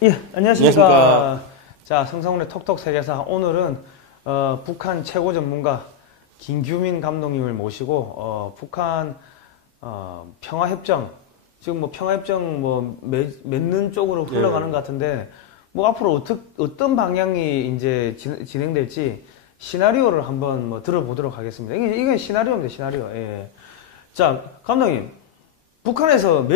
예, 안녕하십니까. 안녕하십니까. 자, 성성훈의 톡톡 세계사. 오늘은 북한 최고 전문가 김규민 감독님을 모시고 북한 평화협정, 지금 뭐 평화협정 뭐 맺는 쪽으로 흘러가는 것 같은데 뭐 앞으로 어떤 방향이 이제 진행될지 시나리오를 한번 뭐 들어보도록 하겠습니다. 이게 시나리오입니다, 시나리오. 예. 자, 감독님, 북한에서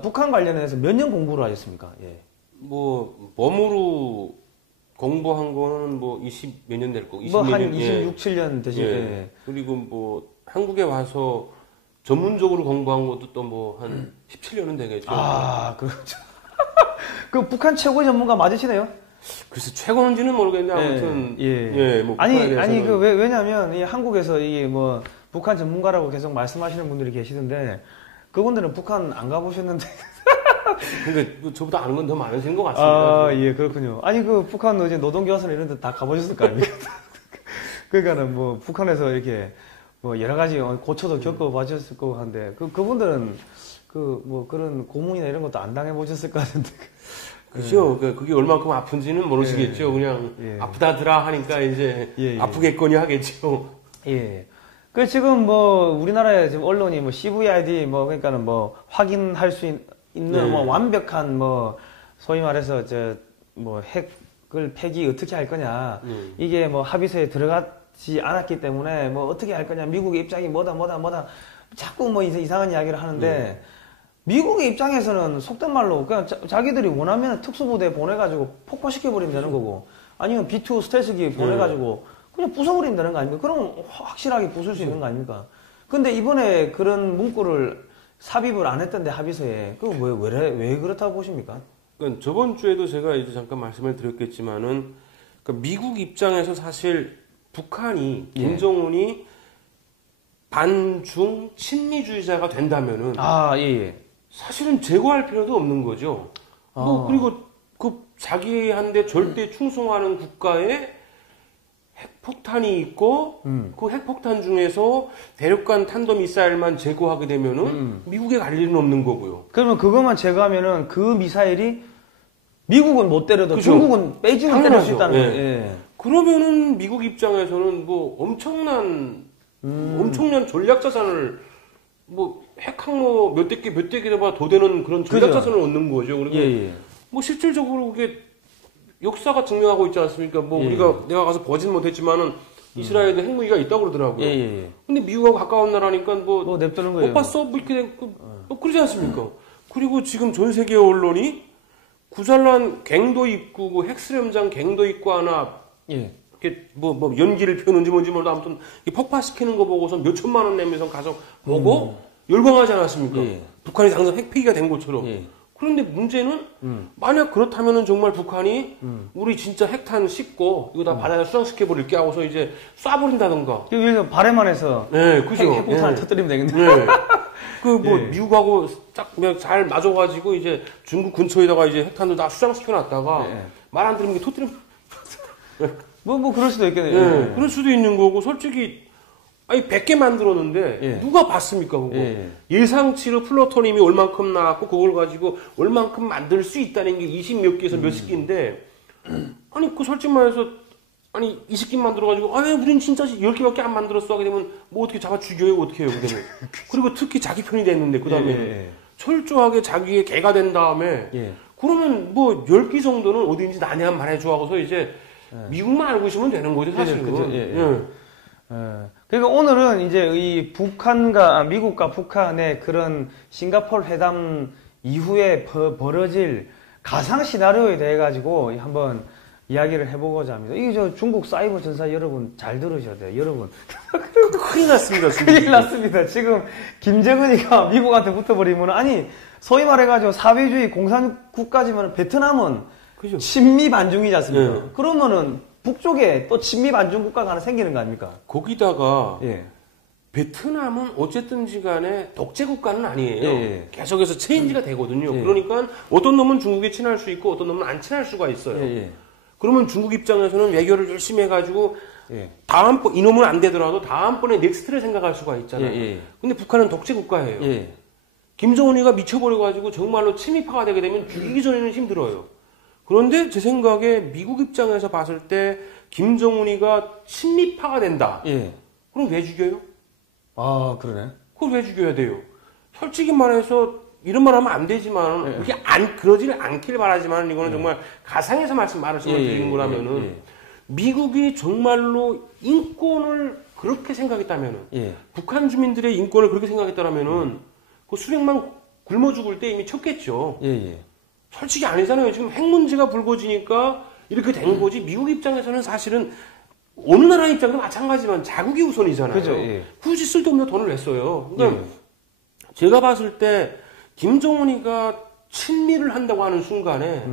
북한 관련해서 몇 년 공부를 하셨습니까? 예. 뭐 몸으로 공부한 거는 뭐 20 몇 년 될 거고, 뭐 한 20몇 26, 7년 되시. 예. 예. 그리고 뭐 한국에 와서 전문적으로 공부한 것도 또 뭐 한 17년은 되겠죠. 아, 그렇죠. 그 북한 최고 전문가 맞으시네요? 그래서 최고인지는 모르겠는데 아무튼 예. 뭐 아니 북한에 대해서는 그 왜냐면 이 한국에서 이게 뭐 북한 전문가라고 계속 말씀하시는 분들이 계시던데 그분들은 북한 안 가보셨는데. 근데 저보다 아는 건 더 많으신 것 같습니다. 아, 예, 그렇군요. 아니 그 북한 이제 노동교환선 이런 데 다 가보셨을 거 아닙니까? 그러니까는 뭐 북한에서 이렇게 뭐 여러 가지 고초도 겪어보셨을 거고 한데 그분들은 그 뭐 그런 고문이나 이런 것도 안 당해보셨을 것 같은데. 그죠? 그게 얼마큼 아픈지는 모르시겠죠. 그냥 아프다더라 하니까 이제 아프겠거니 하겠죠. 예. 그 지금 뭐 우리나라의 지금 언론이 뭐 CVID 뭐 그러니까는 뭐 확인할 수 있는 뭐 완벽한 뭐 소위 말해서 뭐 핵을 폐기 어떻게 할 거냐 이게 뭐 합의서에 들어가지 않았기 때문에 뭐 어떻게 할 거냐 미국의 입장이 뭐다 자꾸 뭐 이상한 이야기를 하는데 미국의 입장에서는 속된 말로 그냥 자기들이 원하면 특수부대 보내가지고 폭파시켜버리면 되는 거고 아니면 B2 스텔스기 보내가지고 그냥 부숴버리면 되는 거 아닙니까? 그럼 확실하게 부술 수 있는 거 아닙니까? 근데 이번에 그런 문구를 삽입을 안 했던데 합의서에 그거 왜 그렇다고 보십니까? 그러니까 저번 주에도 제가 이제 잠깐 말씀을 드렸겠지만은 그러니까 미국 입장에서 사실 북한이 김정은이 반중 친미주의자가 된다면은 사실은 제거할 필요도 없는 거죠. 뭐 그리고 그 자기한테 절대 충성하는 국가에 핵폭탄이 있고 그 핵폭탄 중에서 대륙간 탄도미사일만 제거하게 되면은 미국에 갈 일은 없는 거고요. 그러면 그것만 제거하면은 그 미사일이 미국은 못 때려도 그죠? 중국은 베이징은 때릴 수 있다는 거예요. 예. 그러면은 미국 입장에서는 뭐 엄청난 전략 자산을 뭐 핵항로 몇 대 개보다 더 되는 그런 전략 자산을 얻는 거죠. 그리고 뭐 실질적으로 그게 역사가 증명하고 있지 않습니까? 뭐 내가 가서 보진 못했지만은 이스라엘도 핵무기가 있다고 그러더라고요. 근데 미국하고 가까운 나라니까 뭐 냅두는 거예요. 못 봤어? 뭐 이렇게 뭐 그러지 않습니까? 그리고 지금 전 세계 언론이 구살란 갱도 입구, 핵수렴장 갱도 입구 하나 이렇게 뭐 연기를 펴는지 뭔지 몰라도 아무튼 폭파시키는 거 보고서 몇 천만 원 내면서 가서 보고 열광하지 않았습니까? 북한이 당장 핵폐기가 된 것처럼. 그런데 문제는 만약 그렇다면은 정말 북한이 우리 진짜 핵탄 씻고 이거 다 바다에 수상시켜 버릴게 하고서 이제 쏴버린다던가. 여기서 발에만 해서 그죠. 핵폭탄을 터뜨리면 되겠네. 미국하고 딱 그냥 잘 맞아가지고 이제 중국 근처에다가 이제 핵탄도 다 수상시켜 놨다가 말 안 들으면 터뜨리면 뭐 그럴 수도 있겠네요. 그럴 수도 있는 거고 솔직히 아니 100개 만들었는데 누가 봤습니까 그거 예상치로 플루토늄이 얼만큼 나왔고 그걸 가지고 얼만큼 만들 수 있다는 게 20몇 개에서 몇십 개인데 아니 그 솔직히 말해서 아니 20개 만들어가지고 왜 우린 진짜 10개밖에 안 만들었어 하게 되면 뭐 어떻게 잡아 죽여요 어떻게 해요 그러면 그리고 특히 자기 편이 됐는데 그 다음에 철저하게 자기의 개가 된 다음에 그러면 뭐 10개 정도는 어딘지 난해한 말해줘 하고서 이제 미국만 알고 있으면 되는 거죠 사실은. 그러니까 오늘은 이제 이 미국과 북한의 그런 싱가포르 회담 이후에 벌어질 가상 시나리오에 대해 가지고 한번 이야기를 해보고자 합니다. 이게 중국 사이버 전사 여러분 잘 들으셔야 돼요. 여러분. 큰일 났습니다. 큰일 났습니다. 지금 김정은이가 미국한테 붙어버리면 아니 소위 말해가지고 사회주의 공산국가지만 베트남은 친미 반중이지 않습니까? 그러면은 북쪽에 또 친미 반중 국가가 하나 생기는 거 아닙니까? 거기다가 베트남은 어쨌든지 간에 독재 국가는 아니에요. 계속해서 체인지가 되거든요. 그러니까 어떤 놈은 중국에 친할 수 있고 어떤 놈은 안 친할 수가 있어요. 그러면 중국 입장에서는 외교를 열심히 해가지고 다음번 이놈은 안 되더라도 다음번에 넥스트를 생각할 수가 있잖아요. 근데 북한은 독재 국가예요. 김정은이가 미쳐버려가지고 정말로 친미파가 되게 되면 죽이기 전에는 힘들어요. 그런데 제 생각에 미국 입장에서 봤을 때 김정은이가 친미파가 된다. 예. 그럼 왜 죽여요? 아, 그러네. 그걸 왜 죽여야 돼요? 솔직히 말해서 이런 말 하면 안 되지만 그게 그러지는 않길 바라지만 이거는 정말 가상에서 말씀을 드리는 거라면은 미국이 정말로 인권을 그렇게 생각했다면은 북한 주민들의 인권을 그렇게 생각했다면은 그 수령만 굶어 죽을 때 이미 쳤겠죠. 솔직히 아니잖아요. 지금 핵 문제가 불거지니까 이렇게 된 거지. 미국 입장에서는 사실은 어느 나라 입장도 마찬가지지만 자국이 우선이잖아요. 그죠, 굳이 쓸데없는 돈을 냈어요. 그러니까 제가 봤을 때 김정은이가 친미를 한다고 하는 순간에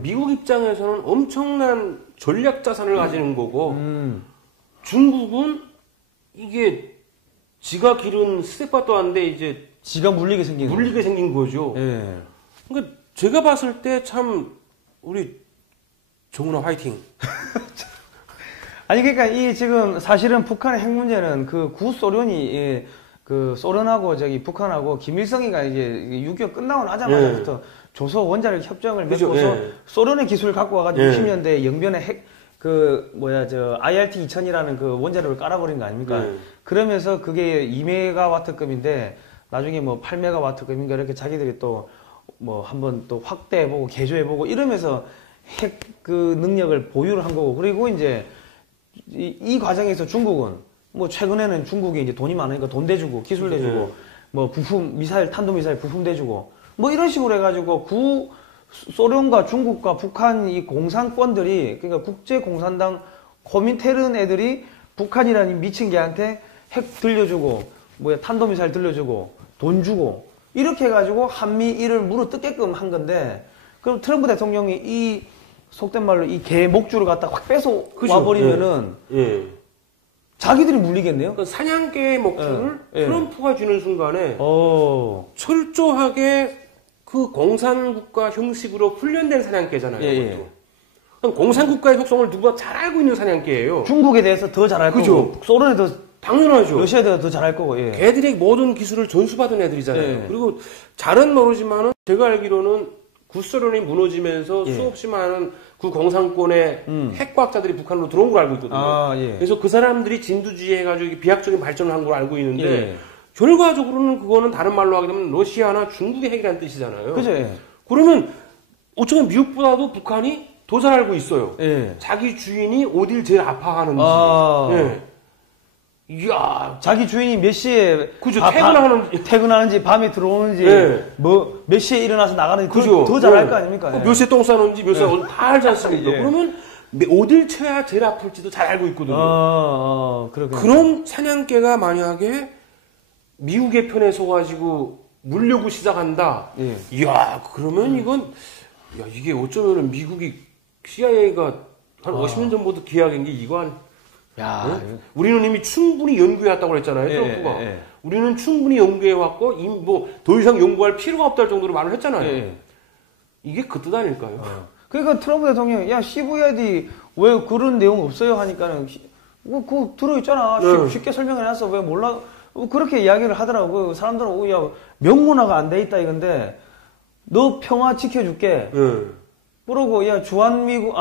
미국 입장에서는 엄청난 전략 자산을 가지는 거고 중국은 이게 지가 기른 스테파도 한데 이제 지가 물리게 생긴 거죠. 그러니까 제가 봤을 때 참 우리 정은아 화이팅. 아니 그러니까 이 지금 사실은 북한의 핵 문제는 그 구소련이 그 소련하고 저기 북한하고 김일성이가 이제 6.25 끝나고 나자마자부터 조소 원자력 협정을 맺고서 소련의 기술을 갖고 와가지고 60년대 영변에 핵 IRT 2000이라는 그 원자력을 깔아버린 거 아닙니까? 그러면서 그게 2메가와트급인데 나중에 뭐 8메가와트급인가 이렇게 자기들이 또 뭐 한번 또 확대해보고 개조해보고 이러면서 핵 그 능력을 보유를 한 거고 그리고 이제 이 과정에서 중국은 뭐 최근에는 중국이 이제 돈이 많으니까 돈 대주고 기술 대주고 뭐 부품 탄도미사일 부품 대주고 뭐 이런 식으로 해가지고 소련과 중국과 북한 이 공산권들이 그러니까 국제공산당 코민테른 애들이 북한이라는 미친 개한테 핵 들려주고 뭐야 탄도미사일 들려주고 돈 주고 이렇게 해가지고 한미일을 물어뜯게끔 한 건데 그럼 트럼프 대통령이 이 속된 말로 이 개 목줄을 갖다 확 뺏어 와버리면은 자기들이 물리겠네요. 그러니까 사냥개의 목줄을 트럼프가 주는 순간에 철저하게 그 공산국가 형식으로 훈련된 사냥개잖아요. 그럼 공산국가의 속성을 누가 잘 알고 있는 사냥개예요. 중국에 대해서 더 잘할 거고 소련에 더 당연하죠. 러시아에 대해서 더 잘할 거고. 걔들이 모든 기술을 전수받은 애들이잖아요. 그리고 잘은 모르지만은 제가 알기로는 구소련이 무너지면서 수없이 많은 그 공산권의 핵과학자들이 북한으로 들어온 걸 알고 있거든요. 그래서 그 사람들이 진두지휘 해가지고 비약적인 발전을 한 걸 알고 있는데 결과적으로는 그거는 다른 말로 하게 되면 러시아나 중국의 핵이라는 뜻이잖아요. 그죠. 그러면 어쩌면 미국보다도 북한이 더 잘 알고 있어요. 자기 주인이 어딜 제일 아파하는지. 이야, 자기 주인이 몇 시에 그죠 퇴근하는지 밤에 들어오는지 뭐 몇 시에 일어나서 나가는지 그죠. 더 잘 알 거 아닙니까? 몇 시에 똥 싸는지 몇 시에 다 알지 않습니까? 그러면 어딜 쳐야 제일 아플지도 잘 알고 있거든요. 그런 사냥개가 만약에 미국의 편에 서가지고 물려고 시작한다. 이야, 그러면 이건 이게 어쩌면은 미국이 CIA가 한 50년 전부터 기약한 게 이거 우리는 이미 충분히 연구해왔다고 그랬잖아요, 트럼프가. 우리는 충분히 연구해왔고, 뭐, 더 이상 연구할 필요가 없다는 정도로 말을 했잖아요. 이게 그 뜻 아닐까요? 그러니까 트럼프 대통령이, CVID 왜 그런 내용 없어요? 하니까는, 그거 들어있잖아. 쉽게 설명해놨어. 왜 몰라? 그렇게 이야기를 하더라고요. 사람들은, 명문화가 안 돼 있다 이건데, 너 평화 지켜줄게. 그러고, 주한미군,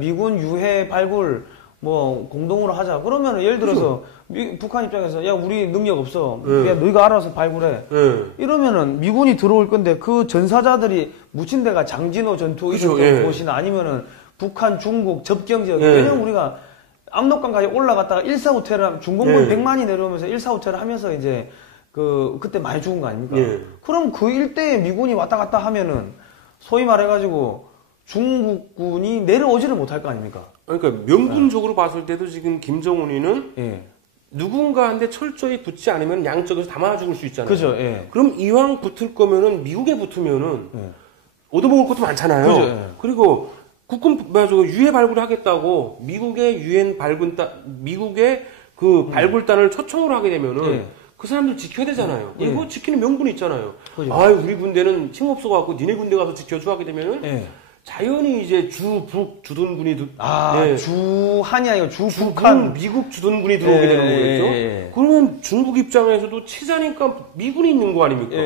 미군 유해 발굴, 뭐 공동으로 하자. 그러면 예를 들어서 북한 입장에서 우리 능력 없어. 너희가 알아서 발굴해. 이러면은 미군이 들어올 건데 그 전사자들이 묻힌 데가 장진호 전투 이런 곳이나 아니면은 북한 중국 접경 지역. 왜냐면 우리가 압록강까지 올라갔다가 145퇴를 하면 중공군 100만이 내려오면서 145퇴를 하면서 이제 그때 많이 죽은 거 아닙니까? 그럼 그 일대에 미군이 왔다 갔다 하면은 소위 말해가지고 중국군이 내려오지를 못할 거 아닙니까? 그러니까 명분적으로 봤을 때도 지금 김정은이는 누군가한테 철저히 붙지 않으면 양쪽에서 다 맞아 죽을 수 있잖아요. 그죠. 그럼 이왕 붙을 거면은 미국에 붙으면은 얻어먹을 것도 많잖아요. 그죠. 그리고 국군 유해 발굴을 하겠다고 미국의 미국의 그 발굴단을 초청을 하게 되면은 그 사람들 지켜야 되잖아요. 그리고 지키는 명분이 있잖아요. 우리 군대는 힘 없어갖고 니네 군대 가서 지켜줘 하게 되면은 자연히 이제 주둔군이 주한이 아니고 주북한 미국 주둔군이 들어오게 되는 거겠죠. 그러면 중국 입장에서도 치자니까 미군이 있는 거 아닙니까?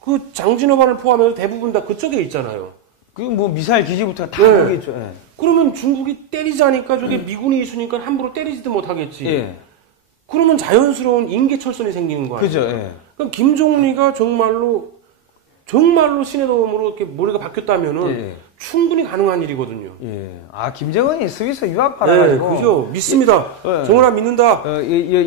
그 장진호반을 포함해서 대부분 다 그쪽에 있잖아요. 그 뭐 미사일 기지부터 다 거기 있죠. 예. 그러면 중국이 때리자니까 저게 미군이 있으니까 함부로 때리지도 못하겠지. 예. 그러면 자연스러운 인계철선이 생기는 거 아니에요? 그죠. 예. 그럼 김정은이가 정말로 신의 도움으로 이렇게 머리가 바뀌었다면은 예. 충분히 가능한 일이거든요. 예. 아, 김정은이 스위스 유학 가가지고. 네, 그죠. 믿습니다. 예. 정은아 믿는다.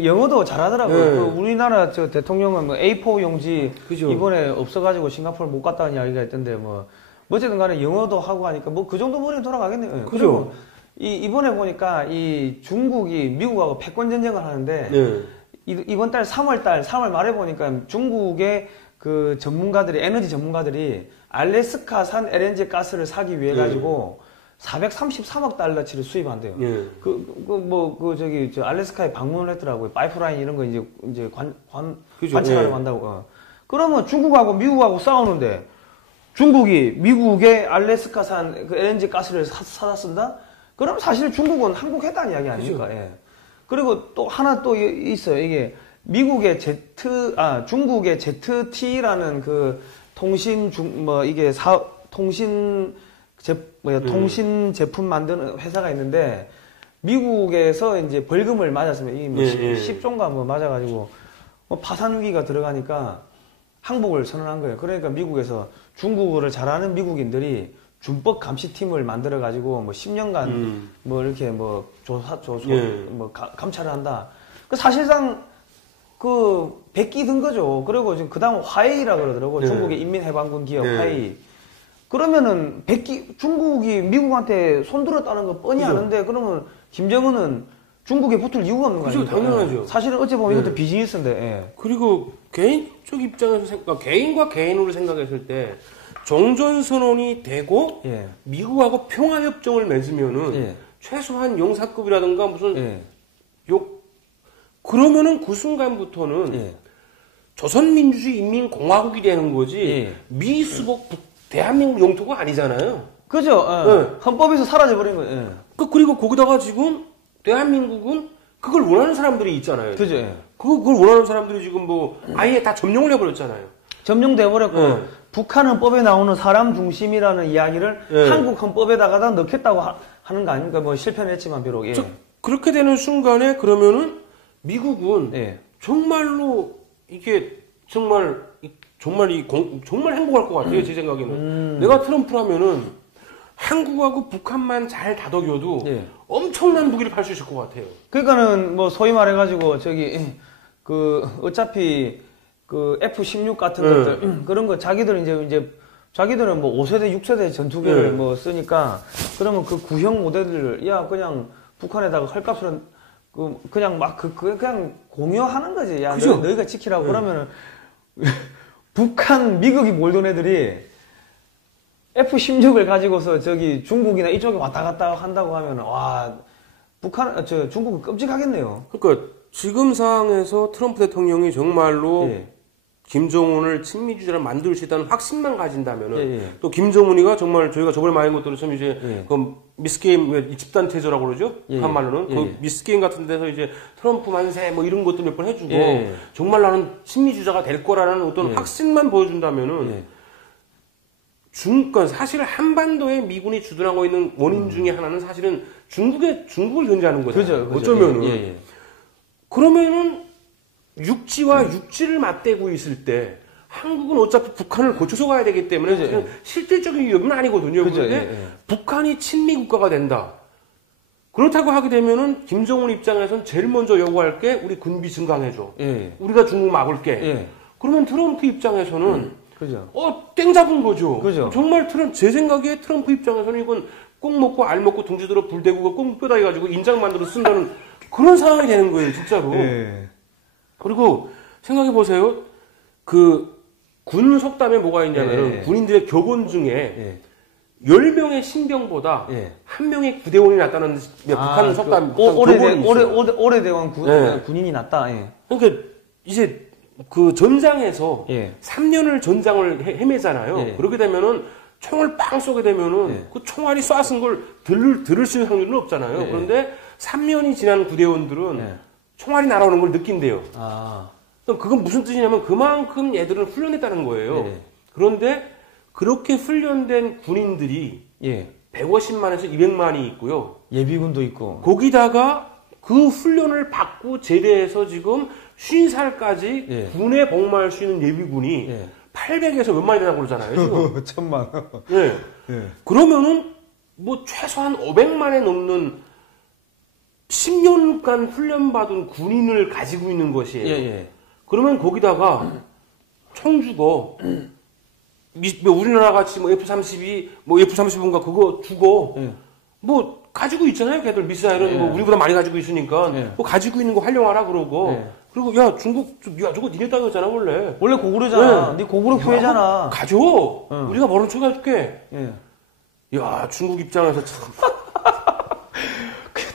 영어도 잘하더라고요. 예. 그 우리나라 저 대통령은 뭐 A4 용지 그죠. 이번에 없어가지고 싱가포르 못 갔다는 이야기가 있던데 뭐 어쨌든 간에 영어도 하고 하니까 뭐 그 정도 머리는 돌아가겠네요. 예. 그죠. 이번에 보니까 이 중국이 미국하고 패권 전쟁을 하는데 네. 이번 달 3월 말에 보니까 중국의 그 전문가들이 에너지 전문가들이 알래스카산 LNG 가스를 사기 위해 가지고 433억 달러치를 수입한대요. 예. 저 알래스카에 방문을 했더라고요. 파이프라인 이런 거 이제 그죠. 관찰하러 예. 간다고. 그러면 중국하고 미국하고 싸우는데 중국이 미국의 알래스카산 그 LNG 가스를 사다 쓴다? 그럼 사실 중국은 한국 했다는 이야기 아닙니까? 예. 그리고 또 하나 또 있어요. 이게 미국의 중국의 ZT라는 그 통신 통신 제품 만드는 회사가 있는데 미국에서 이제 벌금을 맞았으면 이게 뭐 10조인가 뭐 맞아가지고 뭐 파산 위기가 들어가니까 항복을 선언한 거예요. 그러니까 미국에서 중국어를 잘하는 미국인들이 준법 감시팀을 만들어 가지고 뭐 10년간 뭐 이렇게 뭐 감찰을 한다. 그 사실상 그 백기 든 거죠. 그리고 지금 그다음 화웨이라 그러더라고. 중국의 인민해방군 기업 화웨이. 그러면은 중국이 미국한테 손들었다는 거 뻔히 아는데 그러면 김정은은 중국에 붙을 이유가 없는 거죠. 당연하죠. 사실은 어찌 보면 이것도 비즈니스인데. 예. 그리고 개인적 입장에서 개인과 개인으로 생각했을 때 종전선언이 되고 미국하고 평화협정을 맺으면은 최소한 용사급이라든가 무슨 그러면은 그 순간부터는 조선민주주의 인민공화국이 되는 거지 미수복 대한민국 영토가 아니잖아요. 그죠. 헌법에서 사라져버린 거예요. 그리고 거기다가 지금 대한민국은 그걸 원하는 사람들이 있잖아요. 그죠. 그걸 원하는 사람들이 지금 뭐 아예 다 점령을 해버렸잖아요. 점령돼버렸고 북한 헌법에 나오는 사람 중심이라는 이야기를 한국 헌법에다가 넣겠다고 하는 거 아닙니까? 뭐 실패는 했지만 비록. 그렇게 되는 순간에 그러면은 미국은 정말로 이게 정말 행복할 것 같아요. 제 생각에는. 내가 트럼프라면은 한국하고 북한만 잘 다독여도 엄청난 무기를 팔 수 있을 것 같아요. 그러니까는 뭐 소위 말해가지고 어차피 그 F-16 같은 것들 그런 거 자기들은 뭐 5세대 6세대 전투기를 뭐 쓰니까 그러면 그 구형 모델들을 그냥 북한에다가 헐값으로 그냥 그냥 공유하는 거지. 너희가 지키라고. 그러면은 미국이 몰던 애들이 F-16을 가지고서 중국이나 이쪽에 왔다 갔다 한다고 하면은 중국은 끔찍하겠네요. 그러니까 지금 상황에서 트럼프 대통령이 정말로 김정은을 친미주의자를 만들 수 있다는 확신만 가진다면은 또 김정은이가 정말 저희가 저번에 많이 한 것들은 참 이제 그 미스게임 집단 체제라고 그러죠. 한말로는 그 미스게임 같은 데서 이제 트럼프 만세 뭐 이런 것들 몇 번 해주고 정말 나는 친미주의자가 될 거라는 어떤 확신만 보여준다면은 그러니까 사실 한반도에 미군이 주둔하고 있는 원인 중에 하나는 사실은 중국을 견제하는 거잖아요. 그죠. 어쩌면은 그러면은 육지와 육지를 맞대고 있을 때 한국은 어차피 북한을 거쳐서 가야 되기 때문에 실질적인 위협은 아니거든요. 그런데 북한이 친미 국가가 된다. 그렇다고 하게 되면은 김정은 입장에서는 제일 먼저 요구할 게 우리 군비 증강해줘. 우리가 중국 막을게. 그러면 트럼프 입장에서는 땡 잡은 거죠. 정말 제 생각에 트럼프 입장에서는 이건 꼭 먹고 알 먹고 둥지들어 불 대고 꼭 뼈다귀 가지고 인장 만들어 쓴다는 그런 상황이 되는 거예요, 진짜로. 그리고 생각해 보세요. 그 군 속담에 뭐가 있냐면 군인들의 격언 중에 10명의 신병보다 1명의 구대원이 낫다는 북한 속담. 오래된 군인이 낫다. 그러니까 이제 그 전장에서 3년을 전장을 헤매잖아요. 그렇게 되면은 총을 빵 쏘게 되면은 그 총알이 쏴쓴 걸 들을 수 있는 확률은 없잖아요. 그런데 3년이 지난 구대원들은 총알이 날아오는 걸 느낀대요. 그건 무슨 뜻이냐면 그만큼 얘들을 훈련했다는 거예요. 그런데 그렇게 훈련된 군인들이 예. 150만에서 200만이 있고요. 예비군도 있고. 거기다가 그 훈련을 받고 제대해서 지금 50살까지 예. 군에 복무할 수 있는 예비군이 예. 800에서 몇 만이 되나 그러잖아요. 지금. 1000만. 예. 예. 그러면은 뭐 최소한 500만에 넘는 10년간 훈련받은 군인을 가지고 있는 것이에요. 예, 예. 그러면 거기다가 총 주고 뭐 우리나라 같이 뭐 F-32, 뭐 F-35인가 그거 주고 예. 뭐 가지고 있잖아요. 걔들 미사일은 예. 뭐 우리보다 많이 가지고 있으니까 예. 뭐 가지고 있는 거 활용하라 그러고 예. 그리고 야 중국 야 저거 니네 땅이었잖아 원래. 원래 고구려잖아. 네 고구려 후예잖아. 가져. 응. 우리가 모른 척 해줄게. 예. 야 중국 입장에서 참.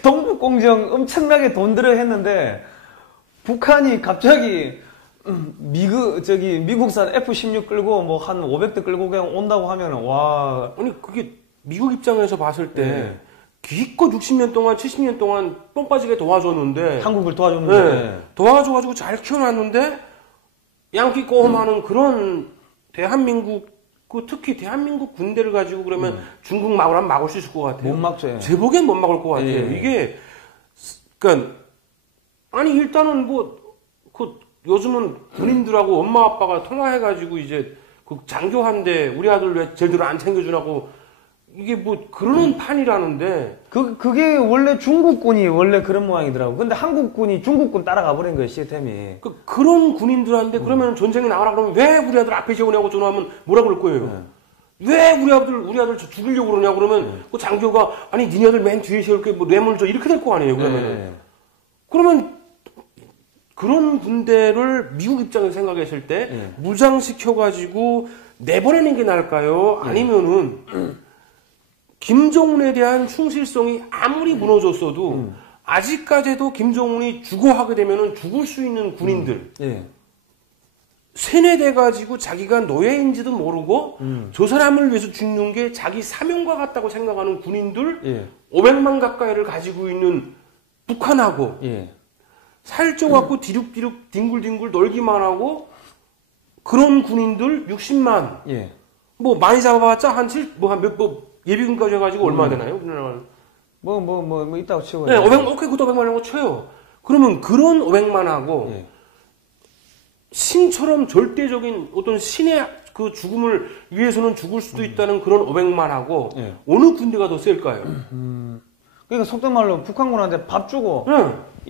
동북공정 엄청나게 돈 들여 했는데 북한이 갑자기 미국산 F-16 끌고 뭐 한 500대 끌고 그냥 온다고 하면은 와. 아니 그게 미국 입장에서 봤을 때 네. 기껏 60년 동안 70년 동안 뻥 빠지게 도와줬는데 한국을 도와줬는데 네. 도와줘가지고 잘 키워놨는데 양키 꼬험하는 그런 대한민국 특히 대한민국 군대를 가지고 그러면 중국 막으라면 막을 수 있을 것 같아요. 못 막죠. 예. 제 보기엔 못 막을 것 같아요. 예. 이게 그러니까 아니 일단은 그 요즘은 군인들하고 엄마 아빠가 통화해가지고 이제 그 장교한데 우리 아들 왜 제대로 안 챙겨주라고 이게 뭐 그러는 판이라는데 그게 원래 중국군이 원래 그런 모양이더라고. 근데 한국군이 중국군 따라가 버린 거예요, 시스템이. 그런 군인들한테 그러면 전쟁에 나가라 그러면 왜 우리 아들 앞에 세우냐고 전화하면 뭐라 그럴 거예요? 왜 우리 아들 죽이려고 그러냐 그러면 그 장교가 아니 니네 아들 맨 뒤에 세울게 뭐 뇌물 줘 이렇게 될 거 아니에요 그러면은. 그러면 그런 군대를 미국 입장에서 생각했을 때 무장시켜가지고 내보내는 게 나을까요? 아니면은 김정은에 대한 충실성이 아무리 무너졌어도 아직까지도 김정은이 주거하게 되면은 죽을 수 있는 군인들 세뇌돼가지고 자기가 노예인지도 모르고 저 사람을 위해서 죽는 게 자기 사명과 같다고 생각하는 군인들 500만 가까이를 가지고 있는 북한하고 살쪄갖고 디룩디룩 뒹굴뒹굴 놀기만 하고 그런 군인들 60만 뭐 많이 잡아봤자 예비군까지 해가지고 얼마 되나요? 우리나라는 뭐 있다고 치고. 네, 500만 오케이 그것도 500만이라고 쳐요. 그러면 그런 500만하고 신처럼 절대적인 어떤 신의 그 죽음을 위해서는 죽을 수도 있다는 그런 500만하고 어느 군대가 더 셀까요? 그러니까 속된 말로 북한군한테 밥 주고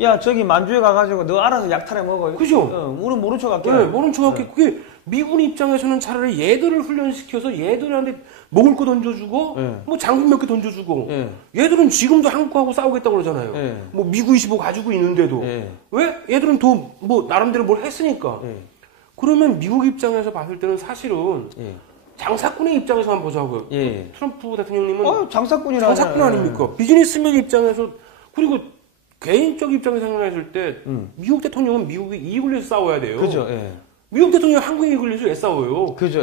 야 저기 만주에 가가지고 너 알아서 약탈해 먹어. 그죠? 우리는 모른 척 할게. 네, 모른 척 할게. 그게 미군 입장에서는 차라리 얘들을 훈련시켜서 얘들한테 먹을 거 던져주고 뭐 장군 몇 개 던져주고 얘들은 지금도 한국하고 싸우겠다고 그러잖아요. 뭐 미국 25 가지고 있는데도 왜? 얘들은 더 뭐 나름대로 뭘 했으니까. 그러면 미국 입장에서 봤을 때는 사실은 장사꾼의 입장에서 한번 보자고요. 트럼프 대통령님은 장사꾼 아닙니까? 비즈니스맨 입장에서 그리고 개인적 입장에서 생각했을 때 미국 대통령은 미국의 이익을 위해서 싸워야 돼요. 그죠. 미국 대통령이 한국의 이익을 위해서 왜 싸워요? 그죠.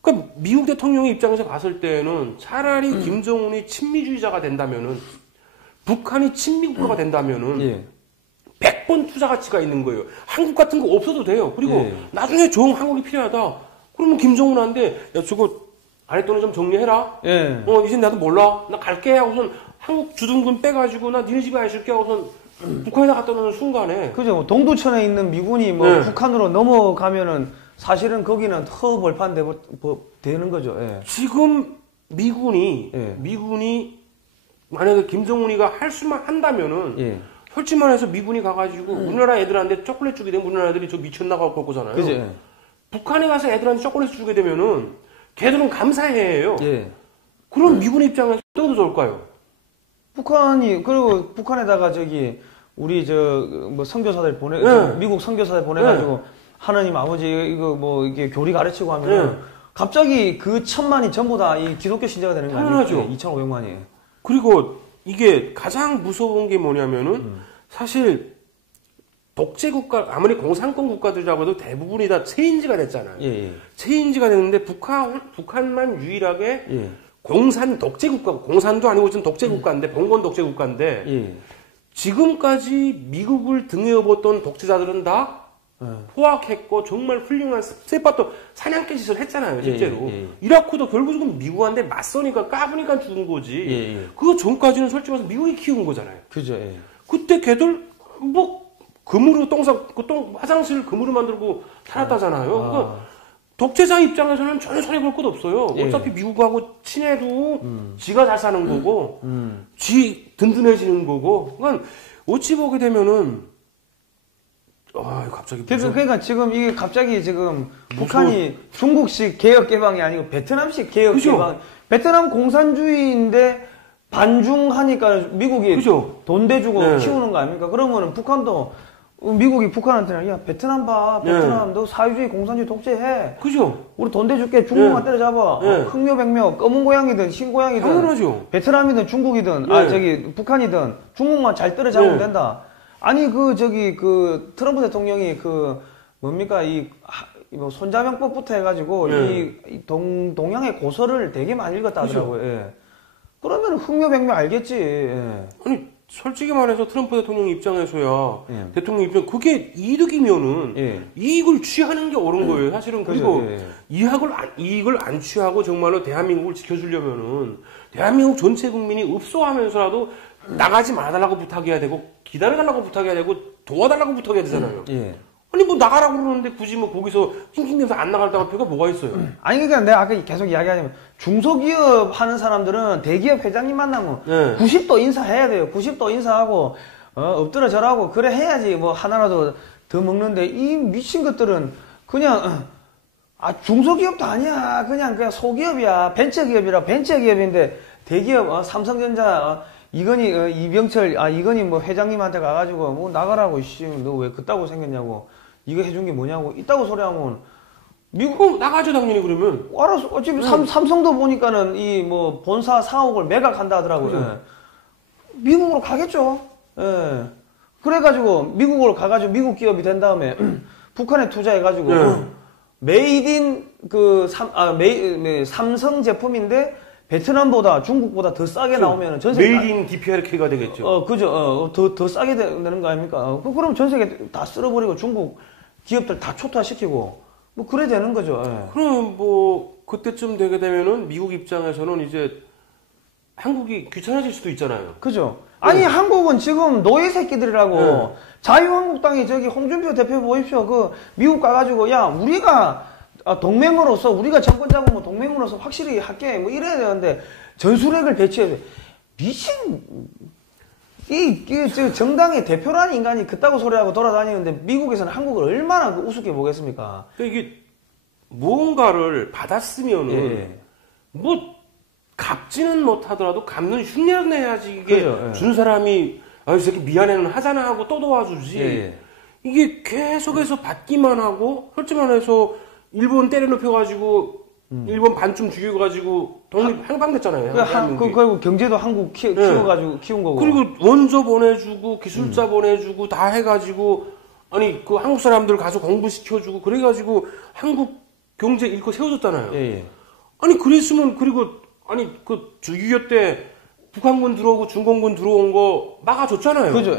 그러니까 미국 대통령의 입장에서 봤을 때는 차라리 김정은이 친미주의자가 된다면은 북한이 친미국가가 된다면은 100번 투자 가치가 있는 거예요. 한국 같은 거 없어도 돼요. 그리고 나중에 한국이 필요하다. 그러면 김정은한테 야 저거 아랫돈을 좀 정리해라. 이제 나도 몰라. 나 갈게 하고선 한국 주둔군 빼가지고 나 니네 집에 있을게 하고선 북한에다 갖다 놓는 순간에 그죠. 동두천에 있는 미군이 북한으로 넘어가면은 사실은 거기는 허벌판 되는 거죠. 지금 미군이 만약에 김정은이가 할 수만 한다면은 솔직히 말해서 미군이 가가지고 우리나라 애들한테 초콜릿 주게 되면 우리나라 애들이 저 미쳤나가 그럴 거잖아요. 그죠. 북한에 가서 애들한테 초콜릿 주게 되면은 걔들은 감사해요. 그럼 미군 입장에서 어떻게 좋을까요? 그리고 북한에다가 우리 뭐 선교사들 미국 선교사들 보내가지고 하나님 아버지 이게 교리 가르치고 하면 갑자기 그 1000만이 전부 다 이 기독교 신자가 되는 거 아니에요? 2500만이. 그리고 이게 가장 무서운 게 뭐냐면은 사실 독재국가 아무리 공산권 국가들이라고 해도 대부분이 다 체인지가 됐잖아요. 체인지가 됐는데 북한만 유일하게 공산 독재국가, 공산도 아니고 지금 독재국가인데 봉건 독재국가인데 지금까지 미국을 등에 업었던 독재자들은 다 포악했고 정말 훌륭한 스테파도 사냥개 짓을 했잖아요, 실제로. 이라크도 결국은 미국한테 맞서니까 까부니까 죽은 거지. 그 전까지는 솔직히 말해서 미국이 키운 거잖아요. 그죠. 그때 걔들 뭐 금으로 화장실 금으로 만들고 살았다잖아요. 그러니까 독재자 입장에서는 전혀 손해볼 것 없어요. 어차피 미국하고 친해도 지가 잘 사는 거고, 지 든든해지는 거고. 그러니까 어찌 보게 되면은 갑자기 그러니까 지금 이게 갑자기 지금 북한이 중국식 개혁 개방이 아니고 베트남식 개혁 그죠? 개방. 베트남 공산주의인데 반중하니까 미국이 돈 대주고 키우는 거 아닙니까? 그러면은 북한도 미국이 북한한테는 야 베트남 봐, 베트남 너 사회주의 공산주의 독재해. 그죠? 우리 돈 대줄게. 중국만 때려잡아. 흑묘백묘 검은 고양이든 흰 고양이든 당연하죠. 베트남이든 중국이든 북한이든 중국만 잘 때려잡으면 된다. 아니 그 트럼프 대통령이 뭡니까 뭐 손자병법부터 해가지고 이 동양의 고서를 되게 많이 읽었다 하더라고요. 그러면 흑묘백묘 알겠지. 아니 솔직히 말해서 트럼프 대통령 입장에서야 대통령 입장 그게 이득이면은 이익을 취하는 게 옳은 거예요. 사실은 그리고 이익을 안 취하고 정말로 대한민국을 지켜주려면은 대한민국 전체 국민이 읍소하면서라도 나가지 말아달라고 부탁해야 되고 기다려달라고 부탁해야 되고 도와달라고 부탁해야 되잖아요. 아니 뭐 나가라고 그러는데 굳이 뭐 거기서 낑낑대면서 안 나갈다고 필요가 뭐가 있어요? 아니 그러니까 내가 아까 계속 이야기하자면 중소기업 하는 사람들은 대기업 회장님 만나면 90도 인사해야 돼요. 90도 인사하고 엎드려 절하고 그래 해야지 뭐 하나라도 더 먹는데 이 미친 것들은 그냥 중소기업도 아니야. 그냥 소기업이야. 벤처기업이라 벤처기업인데 대기업 삼성전자 이병철 뭐 회장님한테 가가지고 뭐 나가라고 너 왜 그따구 생겼냐고 이거 해준 게 뭐냐고 이따구 소리하면 미국 나가죠 당연히 그러면. 알았어. 어차피 삼성도 보니까는 이 뭐 본사 4억을 매각한다 하더라고요. 미국으로 가겠죠. 그래가지고 미국으로 가가지고 미국 기업이 된 다음에 북한에 투자해가지고 메이드인 삼성 제품인데 베트남보다 중국보다 더 싸게 나오면 전 세계 메이드 인 DPRK가 되겠죠. 그죠. 더 싸게 되는 거 아닙니까? 그럼 전 세계 다 쓸어버리고 중국 기업들 다 초토화시키고 뭐 그래 되는 거죠. 그럼 뭐 그때쯤 되게 되면은 미국 입장에서는 이제 한국이 귀찮아질 수도 있잖아요. 그죠. 아니 한국은 지금 노예 새끼들이라고 자유한국당이 홍준표 대표 보십시오. 미국 가가지고 야 우리가 동맹으로서 우리가 정권 잡으면 동맹으로서 확실히 할게 뭐 이래야 되는데 전술핵을 배치해야 돼. 미친 정당의 대표라는 인간이 그따구 소리하고 돌아다니는데 미국에서는 한국을 얼마나 우습게 보겠습니까? 이게 무언가를 받았으면은 뭐 갚지는 못하더라도 갚는 흉내를 내야지 이게 준 사람이 이 새끼 미안해는 하잖아 하고 또 도와주지. 이게 계속해서 받기만 하고 솔직히 말해서 일본 때려눕혀가지고 일본 반쯤 죽여가지고 독립 해방됐잖아요. 결국 경제도 한국 키워가지고 키운 거고. 그리고 원조 보내주고 기술자 보내주고 다 해가지고 그 한국 사람들 가서 공부시켜주고 그래가지고 한국 경제 잃고 세워졌잖아요. 아니 그랬으면 그리고 그 6.25 때 북한군 들어오고 중공군 들어온 거 막아줬잖아요. 그죠.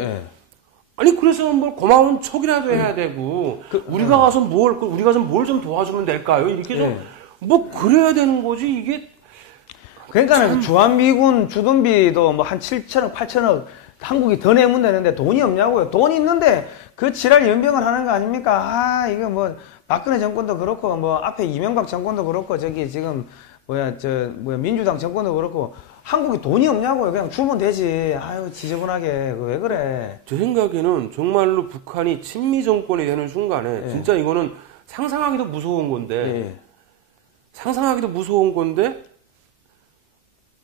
아니 그래서 뭐 고마운 척이라도 해야 되고 우리가 가서 뭘 좀 도와주면 될까요? 이렇게 좀 뭐 그래야 되는 거지 이게. 그러니까는 주한미군 주둔비도 뭐 한 7천억 8천억 한국이 더 내면 되는데 돈이 없냐고요. 돈이 있는데 그 지랄 연병을 하는 거 아닙니까? 이거 뭐 박근혜 정권도 그렇고 뭐 앞에 이명박 정권도 그렇고 지금 민주당 정권도 그렇고 한국이 돈이 없냐고요. 그냥 주면 되지. 아유 지저분하게 왜 그래. 제 생각에는 정말로 북한이 친미 정권이 되는 순간에 진짜 이거는 상상하기도 무서운 건데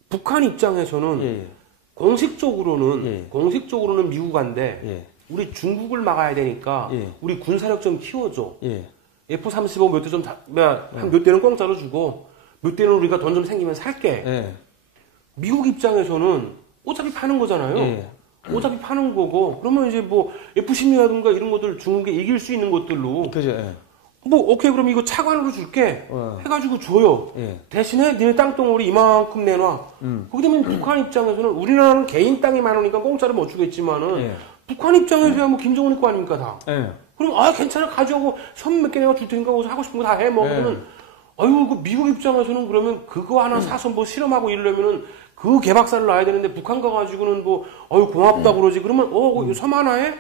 북한 입장에서는 공식적으로는 미국한테 우리 중국을 막아야 되니까 우리 군사력 좀 키워줘. F-35 몇 대 좀 몇 대는 공짜로 주고 몇 대는 우리가 돈 좀 생기면 살게. 미국 입장에서는 어차피 파는 거잖아요. 어차피 파는 거고 그러면 이제 뭐 F-16이라든가 이런 것들 중국에 이길 수 있는 것들로 뭐 오케이 그럼 이거 차관으로 줄게 해가지고 줘요. 대신에 니네 땅덩어리 이만큼 내놔. 그렇게 되면 북한 입장에서는 우리나라는 개인 땅이 많으니까 공짜로 못 주겠지만은 북한 입장에서야 뭐 김정은이 거 아닙니까 다. 그럼 괜찮아 가져오고 선 몇 개 내가 줄 테니까 거기서 하고 싶은 거 다 해. 뭐 그러면 그 미국 입장에서는 그러면 그거 하나 사서 뭐 실험하고 이러려면은 그 개박살을 놔야 되는데 북한 가가지고는 뭐 고맙다 그러지. 그러면 섬 하나에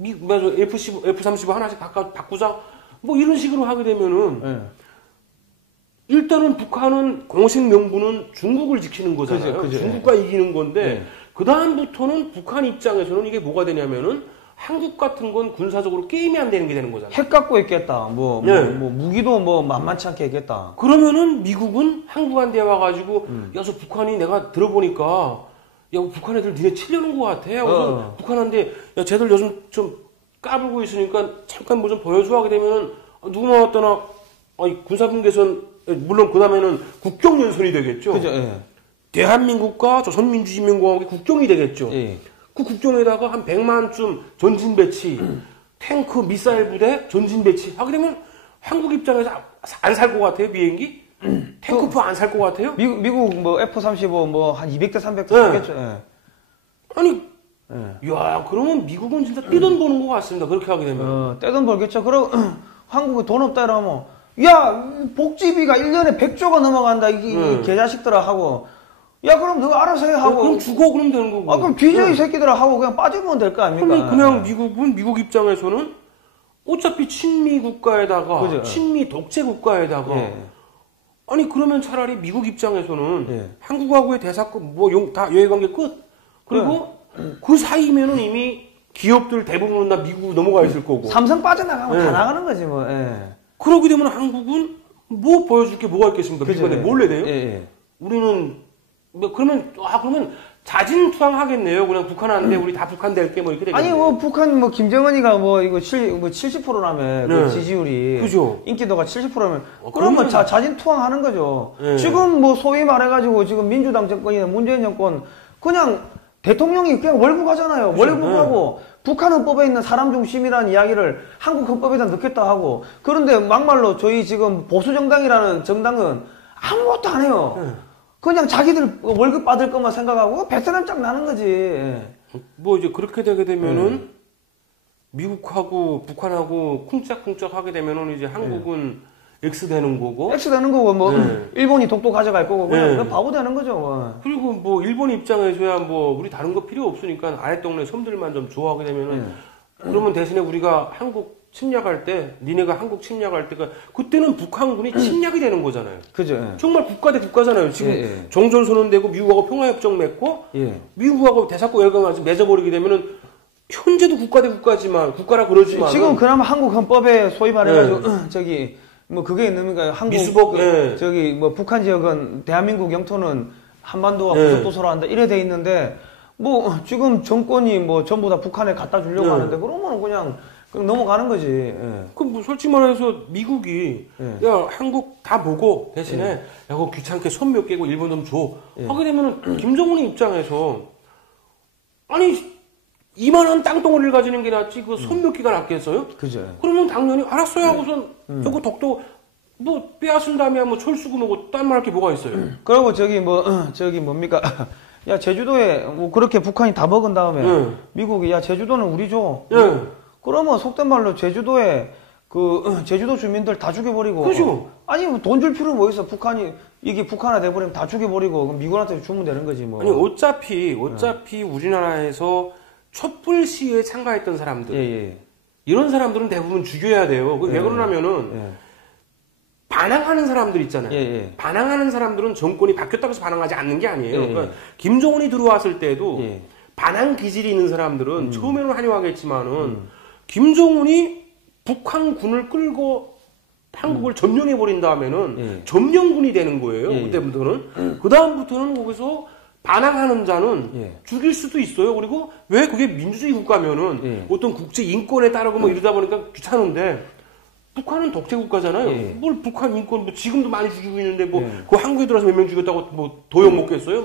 F-35 하나씩 바꾸자. 뭐 이런 식으로 하게 되면은 일단은 북한은 공식 명분은 중국을 지키는 거잖아요. 그죠. 중국과 이기는 건데 그 다음부터는 북한 입장에서는 이게 뭐가 되냐면은 한국 같은 건 군사적으로 게임이 안 되는 게 되는 거잖아요. 핵 갖고 있겠다. 뭐 무기도 뭐 만만치 않게 있겠다. 그러면은 미국은 한국한테 와가지고 저 북한이 내가 들어보니까 북한 애들 니네 치려는 것 같아. 그래서 북한한테 쟤들 요즘 좀 까불고 있으니까 잠깐 뭐 좀 보여줘 하게 되면은 누구 나왔더나 군사분 개선 물론 그 다음에는 국경연선이 되겠죠. 그죠. 대한민국과 조선민주주의인민공화국이 국경이 되겠죠. 그 국경에다가 한 100만쯤 전진 배치, 탱크, 미사일 부대 전진 배치 하게 되면 한국 입장에서 안 살 것 같아요, 비행기? 탱크포 안 살 것 같아요? 미국 뭐 F-35 뭐 한 200대 300대 사겠죠. 아니, 그러면 미국은 진짜 떼돈 버는 것 같습니다. 그렇게 하게 되면. 떼돈 벌겠죠. 그럼 한국에 돈 없다 이러면 야, 복지비가 1년에 100조가 넘어간다. 이 개자식들아 하고 그럼 너가 알아서 해 하고. 그럼 죽어 그러면 되는 거고. 그럼 뒤져 이 새끼들아 하고 그냥 빠지면 될 거 아닙니까? 그냥 미국 입장에서는 어차피 친미 국가에다가 그죠. 친미 독재 국가에다가 아니 그러면 차라리 미국 입장에서는 한국하고의 대사권 다 여해관계 끝. 그리고 그 사이면은 이미 기업들 대부분은 다 미국으로 넘어가 있을 거고. 삼성 빠져나가면 다 나가는 거지 뭐. 그러게 되면 한국은 뭐 보여줄 게 뭐가 있겠습니까? 미국한테 뭘 내대요? 우리는 그러면 자진투항하겠네요. 그냥 북한한테 우리 다 북한 될게 뭐 이렇게 되겠네요. 아니 북한 김정은이가 이거 70%라며 그 지지율이 그죠. 인기도가 70%라면 그러면 자진투항하는 거죠. 지금 소위 말해가지고 지금 민주당 정권이나 문재인 정권 그냥 대통령이 그냥 월북하잖아요. 그죠. 월북하고 북한 헌법에 있는 사람 중심이라는 이야기를 한국 헌법에다 넣겠다 하고 그런데 막말로 저희 지금 보수정당이라는 정당은 아무것도 안 해요. 그냥 자기들 월급 받을 것만 생각하고 베트남 짝 나는 거지. 이제 그렇게 되게 되면은 미국하고 북한하고 쿵짝쿵짝 하게 되면은 이제 한국은 X 되는 거고. X 되는 거고 일본이 독도 가져갈 거고 그냥 바보 되는 거죠. 그리고 일본 입장에서야 우리 다른 거 필요 없으니까 아랫동네 섬들만 좀 좋아하게 되면은 그러면 대신에 우리가 한국 침략할 때 니네가 한국 침략할 때가 그때는 북한군이 침략이 되는 거잖아요. 그죠. 정말 국가 대 국가잖아요. 지금 정전선언되고 미국하고 평화협정 맺고 미국하고 대사권 열강까지 맺어버리게 되면은 현재도 국가 대 국가지만 국가라 그러지만 지금 그나마 한국 헌법에 소위 말해가지고 그게 있는가 한국 미수복 북한 지역은 대한민국 영토는 한반도와 부속도서로 한다 이래 돼 있는데 지금 정권이 전부 다 북한에 갖다 주려고 하는데 그러면 그냥 넘어가는 거지. 그럼 솔직히 말해서 미국이 한국 다 보고 대신에 그거 귀찮게 손 몇 개고 일본 좀 줘 하게 되면은 김정은의 입장에서 아니 이만한 땅덩어리를 가지는 게 낫지 그 손 몇 개가 낫겠어요? 그죠. 그러면 당연히 알았어요 하고선 저거 독도 빼앗은 다음에 철수고 딴 말할 게 뭐가 있어요? 그리고 저기 뭡니까? 야 제주도에 그렇게 북한이 다 먹은 다음에 미국이 제주도는 우리 줘. 그러면 속된 말로 제주도에 제주도 주민들 다 죽여버리고. 그죠. 아니 돈 줄 필요는 뭐 있어? 이게 북한화 돼버리면 다 죽여버리고 그럼 미국한테 주면 되는 거지 뭐. 아니 어차피 우리나라에서 촛불 시위에 참가했던 사람들 이런 사람들은 대부분 죽여야 돼요. 왜 그러냐면은 반항하는 사람들 있잖아요. 반항하는 사람들은 정권이 바뀌었다고 해서 반항하지 않는 게 아니에요. 그러니까 김정은이 들어왔을 때도 반항 기질이 있는 사람들은 처음에는 환영하겠지만은 김정은이 북한군을 끌고 한국을 점령해버린 다음에는 점령군이 되는 거예요. 그때부터는. 그 다음부터는 거기서 반항하는 자는 죽일 수도 있어요. 그리고 왜 그게 민주주의 국가면은 어떤 국제 인권에 따르고 이러다 보니까 귀찮은데 북한은 독재 국가잖아요. 뭘 북한 인권 지금도 많이 죽이고 있는데 그 한국에 들어와서 몇 명 죽였다고 도용 먹겠어요?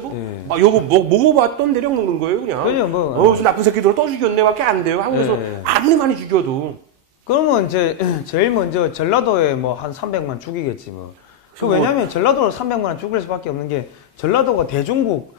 요거 먹어봤던 대령 먹는 거예요, 그냥. 무슨 나쁜 새끼들 또 죽였네밖에 안 돼요. 한국에서 아무리 많이 죽여도. 그러면 제일 먼저 전라도에 한 300만 죽이겠지 뭐. 왜냐면 전라도를 300만 죽일 수밖에 없는 게 전라도가 대중국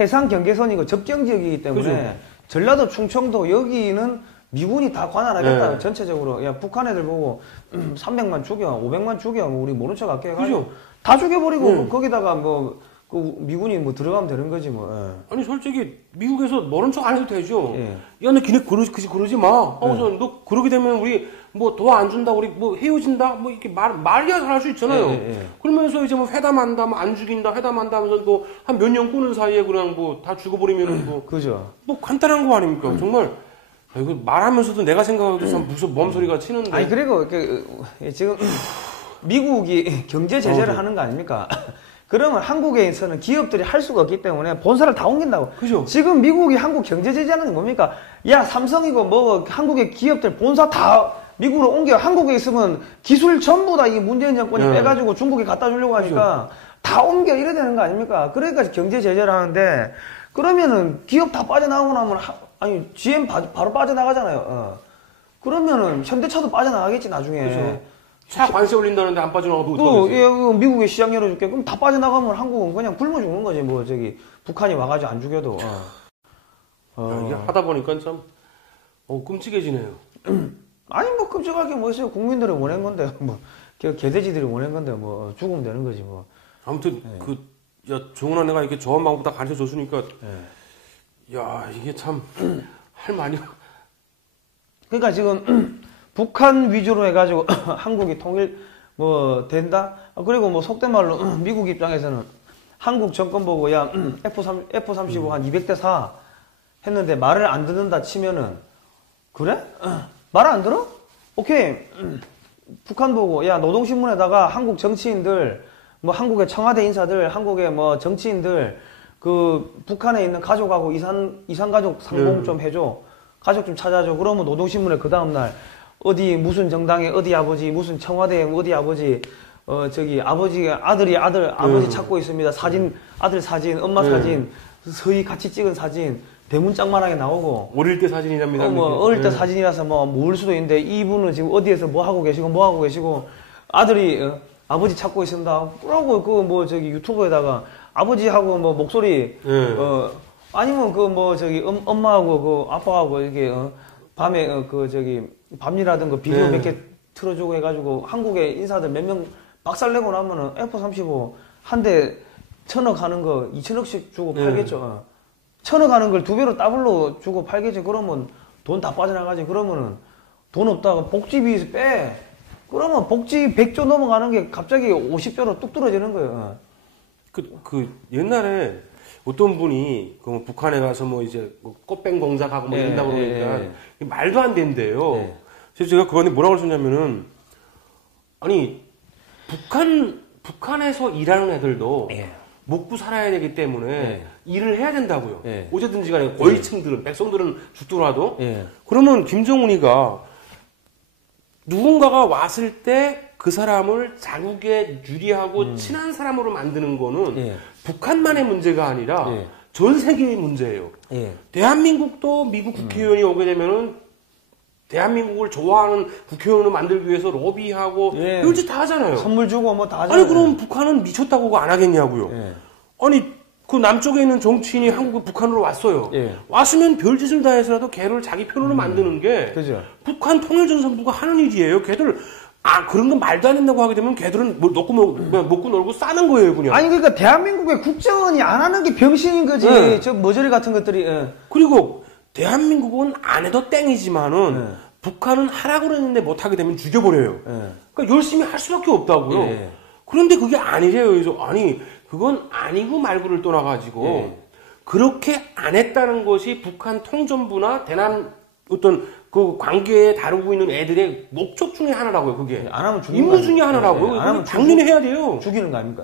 해상 경계선이고 접경 지역이기 때문에 전라도 충청도 여기는 미군이 다 관할하겠다. 네. 전체적으로. 야, 북한 애들 보고 300만 죽여, 500만 죽여, 뭐 우리 모른 척 할게 해가지고 그죠? 다 죽여버리고 거기다가 뭐 그 미군이 뭐 들어가면 되는 거지 뭐. 예. 아니 솔직히 미국에서 모른 척 안 해도 되죠. 예. 야, 너 걔네 그러지 마. 너 그러게 되면 우리 뭐 더 안 준다, 우리 뭐 헤어진다, 뭐 이렇게 말이야 할 수 있잖아요. 그러면서 이제 뭐 회담한다, 뭐 안 죽인다, 회담한다 하면서 뭐 한 몇 년 꾸는 사이에 그냥 뭐 다 죽어버리면은 뭐. 그죠. 뭐 간단한 거 아닙니까? 정말. 이거 말하면서도 내가 생각하기도 참 무슨 몸소리가 치는데. 아니 그리고 지금 미국이 경제 제재를 하는 거 아닙니까? 그러면 한국에서는 기업들이 할 수가 없기 때문에 본사를 다 옮긴다고. 그죠? 지금 미국이 한국 경제 제재하는 게 뭡니까? 야, 삼성이고 뭐 한국의 기업들 본사 다 미국으로 옮겨. 한국에 있으면 기술 전부 다 이 문재인 정권이 빼가지고 중국에 갖다 주려고 하니까 다 옮겨 이래야 되는 거 아닙니까? 그러니까 경제 제재를 하는데 그러면은 기업 다 빠져나오고 나면 아니 GM 바로 빠져나가잖아요. 그러면은 현대차도 빠져나가겠지 나중에. 그죠. 차 관세 올린다는데 안 빠져나가도 미국의 시장 열어줄게. 그럼 다 빠져나가면 한국은 그냥 굶어 죽는 거지. 뭐 저기 북한이 와가지고 안 죽여도. 야, 이게 하다 보니까 참 끔찍해지네요. 아니 뭐 끔찍하게 뭐 있어요. 국민들이 원한 건데 뭐 개돼지들이 원한 건데 뭐 죽으면 되는 거지 뭐. 아무튼 정은아 내가 이렇게 저한 방법 다 가르쳐 줬으니까 야 이게 참 할 말이. 그러니까 지금 북한 위주로 해가지고 한국이 통일 뭐 된다. 그리고 뭐 속된 말로 미국 입장에서는 한국 정권 보고 야 F-35 한 200대 4 했는데 말을 안 듣는다 치면은 그래? 말 안 들어? 오케이. 북한 보고 야 노동신문에다가 한국 정치인들 뭐 한국의 청와대 인사들 한국의 뭐 정치인들 그 북한에 있는 가족하고 이산 가족 상봉 좀 해줘. 가족 좀 찾아줘. 그러면 노동신문에 그 다음날 어디 무슨 정당의 어디 아버지 무슨 청와대의 어디 아버지 저기 아버지가 아버지 찾고 있습니다. 사진 아들 사진 엄마 사진 서희 같이 찍은 사진 대문짝만하게 나오고 어릴 때 사진이랍니다. 어릴 때 사진이라서 뭐 모을 수도 있는데 이분은 지금 어디에서 뭐 하고 계시고 아들이 아버지 찾고 있습니다. 그러고 그 뭐 저기 유튜브에다가 아버지하고 뭐 목소리 아니면 그 뭐 저기 엄마하고 그 아빠하고 이게 밤에 그 저기 밤이라든가 비디오 몇 개 틀어주고 해가지고 한국의 인사들 몇 명 박살내고 나면은 F-35 한 대 1,000억 하는 거 2,000억씩 주고 팔겠죠. 1,000억 하는 걸 2배로 더블로 주고 팔겠죠. 그러면 돈 다 빠져나가지. 그러면은 돈 없다가 복지비 빼. 그러면 복지 100조 넘어가는 게 갑자기 50조로 뚝 떨어지는 거예요. 옛날에 어떤 분이 그 북한에 가서 뭐 이제 꽃뱀 공작하고 뭐 이런다고 그러니까 말도 안 된대요. 그래서 제가 그거한테 뭐라고 썼냐면은 아니 북한에서 일하는 애들도 먹고 살아야 되기 때문에 일을 해야 된다고요. 어쨌든지 간에 고위층들은 백성들은 죽더라도 그러면 김정은이가 누군가가 왔을 때 그 사람을 자국에 유리하고 친한 사람으로 만드는 거는 북한만의 문제가 아니라 전 세계의 문제예요. 대한민국도 미국 국회의원이 오게 되면은 대한민국을 좋아하는 국회의원을 만들기 위해서 로비하고 별짓 다 하잖아요. 선물 주고 뭐 다 하잖아요. 아니 그럼 북한은 미쳤다고 안 하겠냐고요. 아니 그 남쪽에 있는 정치인이 한국 북한으로 왔어요. 왔으면 별짓을 다 해서라도 걔를 자기 편으로 만드는 게 그죠. 북한 통일전선부가 하는 일이에요. 걔들 그런 건 말도 안 된다고 하게 되면 걔들은 먹고 놀고 싸는 거예요, 그냥. 아니 그러니까 대한민국의 국정원이 안 하는 게 병신인 거지. 저 머저리 같은 것들이. 그리고 대한민국은 안 해도 땡이지만은 북한은 하라고 그랬는데 못 하게 되면 죽여버려요. 그러니까 열심히 할 수밖에 없다고요. 그런데 그게 아니래요. 그래서 아니 그건 아니고 말고를 떠나가지고 그렇게 안 했다는 것이 북한 통전부나 대남 어떤 그 관계에 다루고 있는 애들의 목적 중에 하나라고요. 그게 안 하면 죽이는 임무 중에 하나라고요. 안 하면 당연히 해야 돼요. 죽이는 거 아닙니까?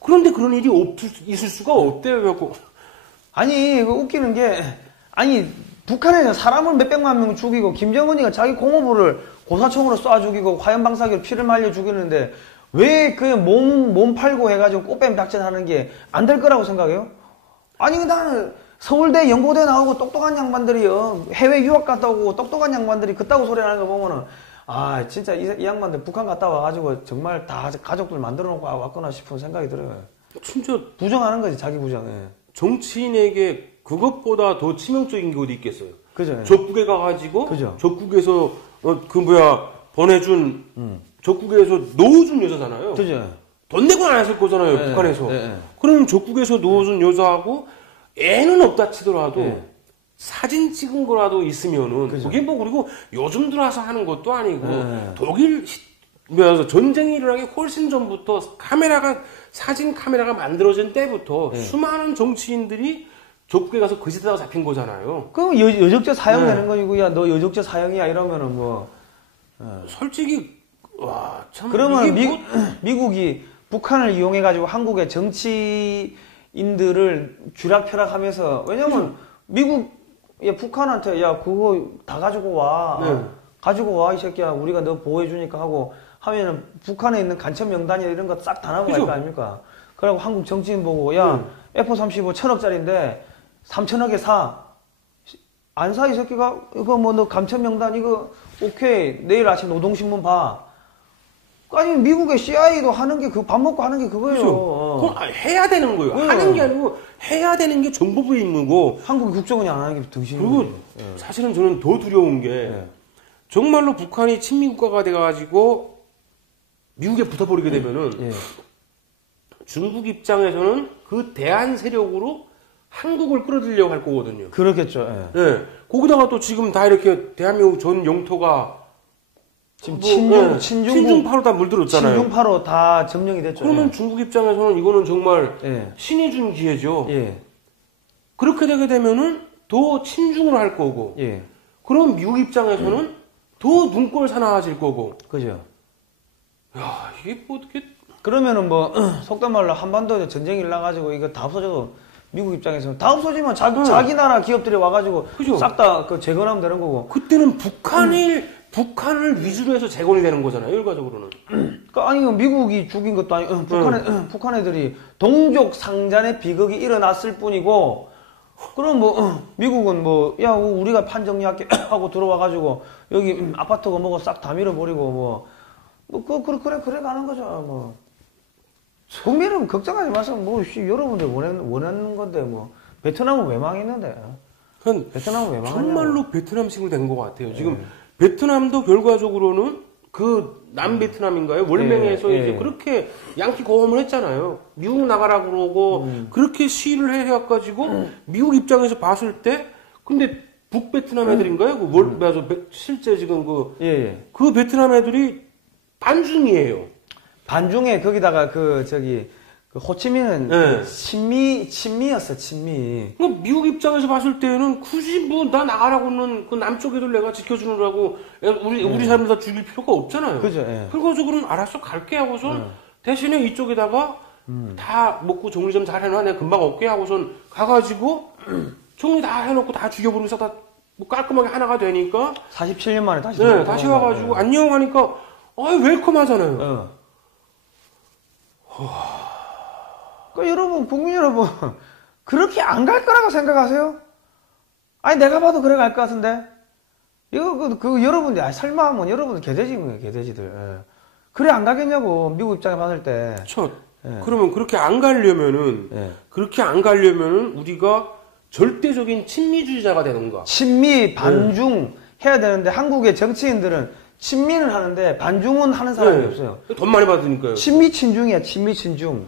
그런데 그런 일이 있을 수가 없대요. 그래갖고 아니 그 웃기는 게 아니 북한에서 사람을 몇백만 명 죽이고 김정은이가 자기 공업부를 고사총으로 쏴 죽이고 화염방사기로 피를 말려 죽이는데 왜 그 몸 팔고 해가지고 꽃뱀 작전하는 게 안 될 거라고 생각해요? 아니 나는 서울대 연고대 나오고 똑똑한 양반들이 해외 유학 갔다 오고 똑똑한 양반들이 그따구 소리 하는 거 보면은 진짜 이 양반들 북한 갔다 와가지고 정말 다 가족들 만들어 놓고 왔구나 싶은 생각이 들어요. 진짜 부정하는 거지 자기 부정. 정치인에게 그것보다 더 치명적인 게 어디 있겠어요? 그죠. 적국에 가가지고 그죠. 적국에서 보내준 적국에서 놓아준 여자잖아요. 그죠. 돈 내고 안 했을 거잖아요. 네, 북한에서. 네. 그럼 적국에서 놓아준 여자하고 애는 없다 치더라도 네. 사진 찍은 거라도 있으면은 그죠. 그게 뭐 그리고 요즘 들어와서 하는 것도 아니고 네. 독일 전쟁이 일어나기 훨씬 전부터 사진 카메라가 만들어진 때부터 네. 수많은 정치인들이 적국에 가서 그 짓하다가 잡힌 거잖아요. 그럼 여적죄 사형되는 네. 거이고, 야, 너 여적죄 사형이야 이러면은 뭐. 솔직히 와 참. 그러면 이게 미국이 북한을 이용해 가지고 한국의 정치인들을 쥐락펴락하면서, 왜냐면 미국 북한한테 야 그거 다 가지고 와. 네. 가지고 와 이 새끼야. 우리가 너 보호해 주니까 하고 하면은 북한에 있는 간첩 명단이나 이런 거 싹 다 나오고 갈 거 아닙니까? 그리고 한국 정치인 보고 야 F-35 1,000억짜리인데 3,000억에 사. 안 사 이 새끼가. 이거 뭐 너 간첩 명단 이거 오케이. 내일 아침 노동신문 봐. 아니 미국의 CIA도 하는 게 밥 먹고 하는 게 그거예요. 그럼 해야 되는 거예요. 하는 게 아니고 해야 되는 게 정보부 임무고. 한국 국정원이 안 하는 게 등신인 그리고 거예요. 사실은 저는 더 두려운 게 정말로 북한이 친미국가가 돼가지고 미국에 붙어버리게 되면은 중국 입장에서는 그 대한 세력으로 한국을 끌어들이려고 할 거거든요. 그렇겠죠. 네. 거기다가 또 지금 다 이렇게 대한민국 전 영토가 지금 친중파로 다 물들었잖아요. 친중파로 다 점령이 됐죠. 그러면 중국 입장에서는 이거는 정말 예. 신이 준 기회죠. 예. 그렇게 되게 되면은 더 친중을 할 거고. 예. 그럼 미국 입장에서는 더 눈꼴 사나워질 거고. 그죠. 야, 이게 뭐 어떻게. 그러면은 뭐, 속단 말로 한반도에 전쟁이 일어나가지고 이거 다 없어져도 미국 입장에서는 다 없어지면 자기 나라 기업들이 와가지고 싹 다 재건하면 되는 거고. 그때는 북한을 위주로 해서 재건이 되는 거잖아요, 결과적으로는. 그러니까 아니, 미국이 죽인 것도 아니고, 북한 애들이 동족 상잔의 비극이 일어났을 뿐이고, 그럼 뭐, 미국은 뭐, 야, 우리가 판 정리할게 하고 들어와가지고, 여기 아파트가 뭐고 싹 다 밀어버리고, 그래 가는 거죠, 뭐. 국민은 걱정하지 마세요. 뭐, 여러분들 원하는 건데, 뭐. 베트남은 왜 망했는데? 베트남은 왜 망했냐고. 정말로 베트남식으로 된 것 같아요. 지금 베트남도 결과적으로는 그 남베트남인가요? 월맹에서 이제 그렇게 양키 고험을 했잖아요. 미국 나가라 그러고 그렇게 시위를 해가지고 미국 입장에서 봤을 때 근데 북베트남 애들인가요? 실제 지금 그 베트남 애들이 반중이에요. 반중에 거기다가 호치민은 친미였어, 친미. 그러니까 미국 입장에서 봤을 때는 굳이 뭐 나 나가라고는 그 남쪽 애들 내가 지켜주느라고 우리 사람들 다 죽일 필요가 없잖아요. 그죠. 예. 결과적으로는 알았어 갈게 하고선 대신에 이쪽에다가 다 먹고 정리 좀 잘 해놔 내가 금방 올게 하고선 가가지고 정리 다 해놓고 다 죽여버리면서 다 뭐 깔끔하게 하나가 되니까 47년 만에 다시 다시 와가지고 안녕 하니까 웰컴 하잖아요. 여러분, 국민 여러분, 그렇게 안 갈 거라고 생각하세요? 아니, 내가 봐도 그래 갈 것 같은데? 이거, 여러분들, 설마 하면 여러분들 개돼지들. 그래 안 가겠냐고, 미국 입장에 봤을 때. 그러면 그렇게 안 가려면은, 우리가 절대적인 친미주의자가 되는가? 친미, 반중 해야 되는데, 한국의 정치인들은 친미는 하는데, 반중은 하는 사람이 없어요. 돈 많이 받으니까요. 친미, 친중이야, 친미, 친중.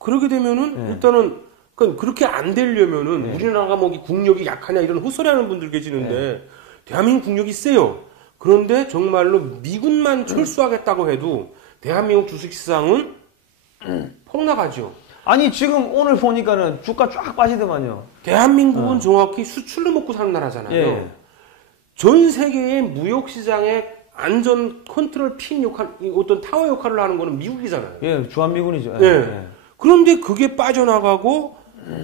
그러게 되면은 일단은 그렇게 안 되려면은 우리나라가 뭐 국력이 약하냐 이런 헛소리하는 분들 계시는데 대한민국 국력이 세요. 그런데 정말로 미군만 철수하겠다고 해도 대한민국 주식시장은 폭락하죠. 아니 지금 오늘 보니까는 주가 쫙 빠지더만요. 대한민국은 정확히 수출로 먹고 사는 나라잖아요. 전 세계의 무역시장의 안전 컨트롤 핀 역할, 어떤 타워 역할을 하는 거는 미국이잖아요. 주한미군이죠. 그런데 그게 빠져나가고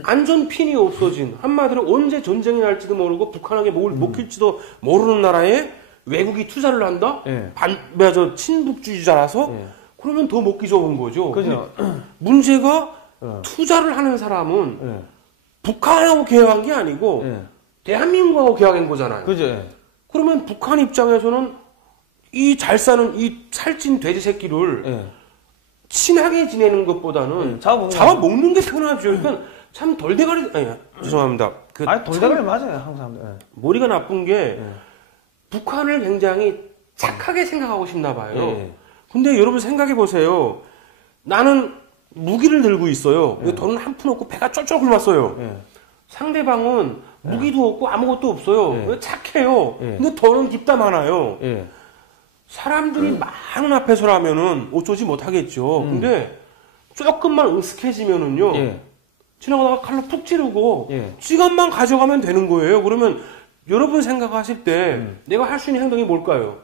안전 핀이 없어진 한마디로 언제 전쟁이 날지도 모르고 북한에게 먹힐지도 모르는 나라에 외국이 투자를 한다? 친북주의자라서 그러면 더 먹기 좋은 거죠. 그죠. 문제가 투자를 하는 사람은 북한하고 계약한 게 아니고 대한민국하고 계약한 거잖아요. 그죠. 그러면 북한 입장에서는 이 잘 사는 이 살찐 돼지 새끼를 친하게 지내는 것보다는 잡아먹는 게 편하죠. 그러니까 참 덜 대가리, 죄송합니다. 아니 돌대가리 맞아요 항상. 머리가 나쁜 게 북한을 굉장히 착하게 생각하고 싶나 봐요. 근데 여러분 생각해 보세요. 나는 무기를 들고 있어요. 돈은 한 푼 없고 배가 쫄쫄 굶었어요. 상대방은 무기도 없고 아무것도 없어요. 착해요. 근데 돈은 깊다 많아요. 사람들이 많은 앞에서라면은 어쩌지 못하겠죠. 근데 조금만 으슥해지면은요. 지나가다가 칼로 푹 찌르고 지갑만 가져가면 되는 거예요. 그러면 여러분 생각하실 때 내가 할 수 있는 행동이 뭘까요?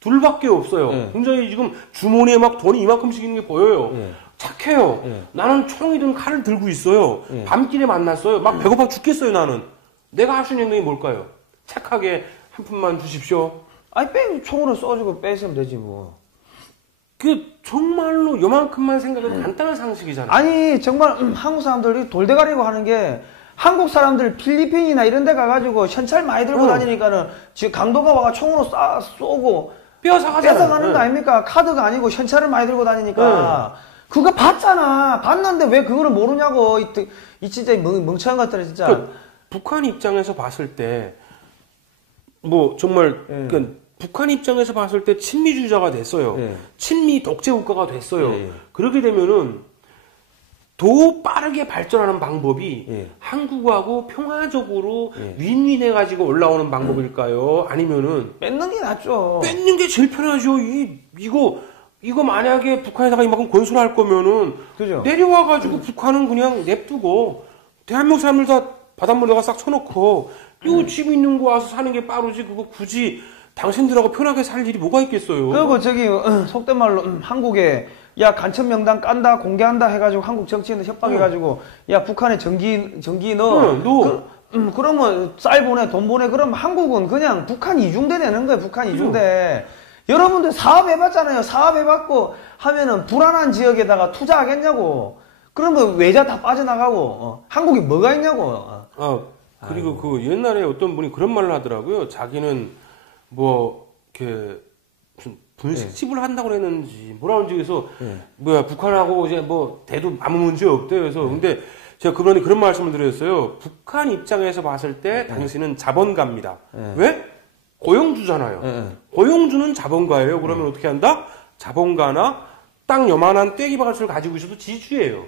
둘밖에 없어요. 굉장히 지금 주머니에 막 돈이 이만큼씩 있는 게 보여요. 착해요. 나는 총이든 칼을 들고 있어요. 밤길에 만났어요. 막 배고파 죽겠어요, 나는. 내가 할 수 있는 행동이 뭘까요? 착하게 한 푼만 주십시오. 아니, 총으로 쏘주고 뺏으면 되지, 뭐. 정말로 요만큼만 생각해도 간단한 상식이잖아요. 아니, 정말, 한국 사람들이 돌대가리고 하는 게, 한국 사람들 필리핀이나 이런 데 가가지고 현찰 많이 들고 다니니까는, 지금 강도가 와가 총으로 쏘고, 뺏어가는 거 아닙니까? 카드가 아니고 현찰을 많이 들고 다니니까. 그거 봤잖아. 봤는데 왜 그거를 모르냐고. 이 진짜 멍청한 것들은 진짜. 북한 입장에서 봤을 때, 정말, 북한 입장에서 봤을 때 친미주의자가 됐어요. 친미 독재 국가가 됐어요. 그렇게 되면은 더 빠르게 발전하는 방법이 한국하고 평화적으로 윈윈해가지고 올라오는 방법일까요? 아니면은 뺏는 게 낫죠. 뺏는 게 제일 편하죠. 이거 만약에 북한에다가 이만큼 건설할 거면은 그죠? 내려와가지고 북한은 그냥 냅두고 대한민국 사람들 다 바닷물에다가 싹 쳐놓고 이거 집 있는 거 와서 사는 게 빠르지 그거 굳이 당신들하고 편하게 살 일이 뭐가 있겠어요. 그리고 저기 속된 말로 한국에 야 간첩 명단 깐다 공개한다 해가지고 한국 정치인들 협박해가지고 야 북한에 전기 넣어. 그러면 쌀 보내 돈 보내 그러면 한국은 그냥 북한 이중대 되는 거예요. 북한 이중대. 여러분들 사업해봤잖아요. 사업해봤고 하면은 불안한 지역에다가 투자하겠냐고. 그러면 외자 다 빠져나가고 한국이 뭐가 있냐고. 그리고 옛날에 어떤 분이 그런 말을 하더라고요. 자기는 이렇게 무슨 분식집을 한다고 그랬는지 뭐라는지 그래서 북한하고 이제 대도 아무 문제 없대요. 그래서 근데 제가 그분이 그런 말씀을 드렸어요. 북한 입장에서 봤을 때 당신은 자본가입니다. 왜? 고용주잖아요. 고용주는 자본가예요. 그러면 어떻게 한다? 자본가나 땅 요만한 떼기밭을 가지고 있어도 지주예요.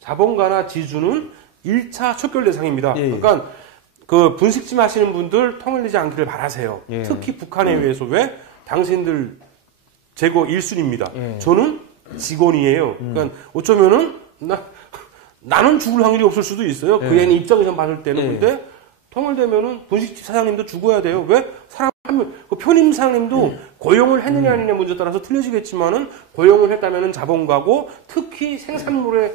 자본가나 지주는 1차 척결 대상입니다. 그러니까 그 분식집 하시는 분들 통일되지 않기를 바라세요. 특히 북한에 의해서 왜? 당신들 재고 1순위입니다. 저는 직원이에요. 그러니까 어쩌면은 나는 죽을 확률이 없을 수도 있어요. 그 애는 입장에서 봤을 때는. 근데 통일되면은 분식집 사장님도 죽어야 돼요. 왜? 사람 한 명, 편의점 사장님도 고용을 했느냐 아니냐 문제에 따라서 틀려지겠지만은 고용을 했다면은 자본가고 특히 생산물에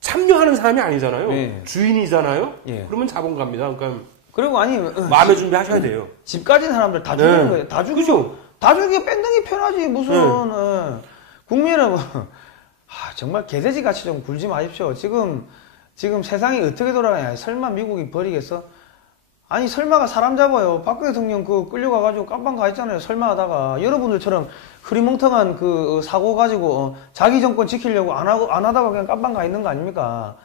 참여하는 사람이 아니잖아요. 주인이잖아요. 그러면 자본가입니다. 그러니까 그리고 아니 마음의 준비하셔야 돼요. 집 가진 사람들 다 죽이는 거예요. 다 죽이죠. 다 죽이고 뺏는 게 편하지 무슨 국민은 정말 개돼지 같이 좀 굴지 마십시오. 지금 세상이 어떻게 돌아가냐. 설마 미국이 버리겠어? 아니 설마가 사람 잡아요. 박근혜 대통령 끌려가가지고 깜빵 가 있잖아요. 설마 하다가 여러분들처럼 흐리멍텅한 사고 가지고 자기 정권 지키려고 안 하다가 그냥 깜빵 가 있는 거 아닙니까?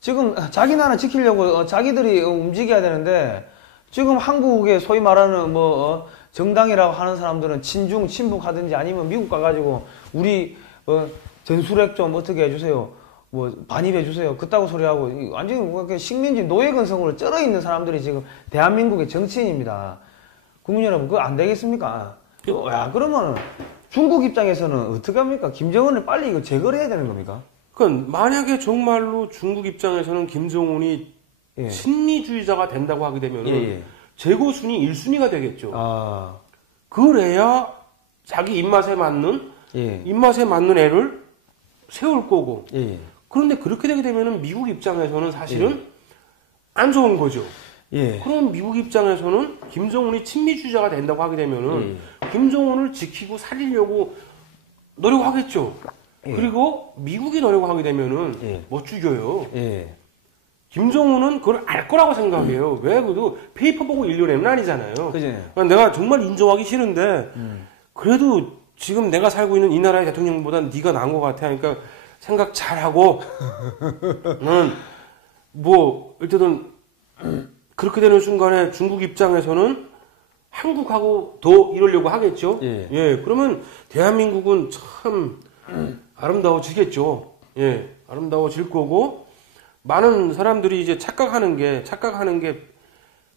지금 자기 나라 지키려고 자기들이 움직여야 되는데 지금 한국에 소위 말하는 정당이라고 하는 사람들은 친북 하든지 아니면 미국 가가지고 우리 전술핵 좀 어떻게 해주세요. 반입해주세요. 그따구 소리하고, 완전히 식민지 노예근성으로 쩔어있는 사람들이 지금 대한민국의 정치인입니다. 국민 여러분, 그거 안 되겠습니까? 그러면 중국 입장에서는 어떻게 합니까? 김정은을 빨리 이거 제거를 해야 되는 겁니까? 만약에 정말로 중국 입장에서는 김정은이 친미주의자가 된다고 하게 되면 재고 순위 1순위가 되겠죠. 그래야 자기 입맛에 맞는 애를 세울 거고. 그런데 그렇게 되게 되면은 미국 입장에서는 사실은 안 좋은 거죠. 그럼 미국 입장에서는 김정은이 친미주의자가 된다고 하게 되면은 김정은을 지키고 살리려고 노력하겠죠. 그리고 미국이 노력하게 되면은 못 죽여요. 김정은은 그걸 알 거라고 생각해요. 왜? 그래도 페이퍼 보고 일려내는 아니잖아요. 그러니까 내가 정말 인정하기 싫은데 그래도 지금 내가 살고 있는 이 나라의 대통령보다 네가 나은 것 같아. 그러니까 생각 잘하고, 일단은, 그렇게 되는 순간에 중국 입장에서는 한국하고 더 이러려고 하겠죠. 예. 예, 그러면 대한민국은 참 아름다워지겠죠. 예, 아름다워질 거고 많은 사람들이 이제 착각하는 게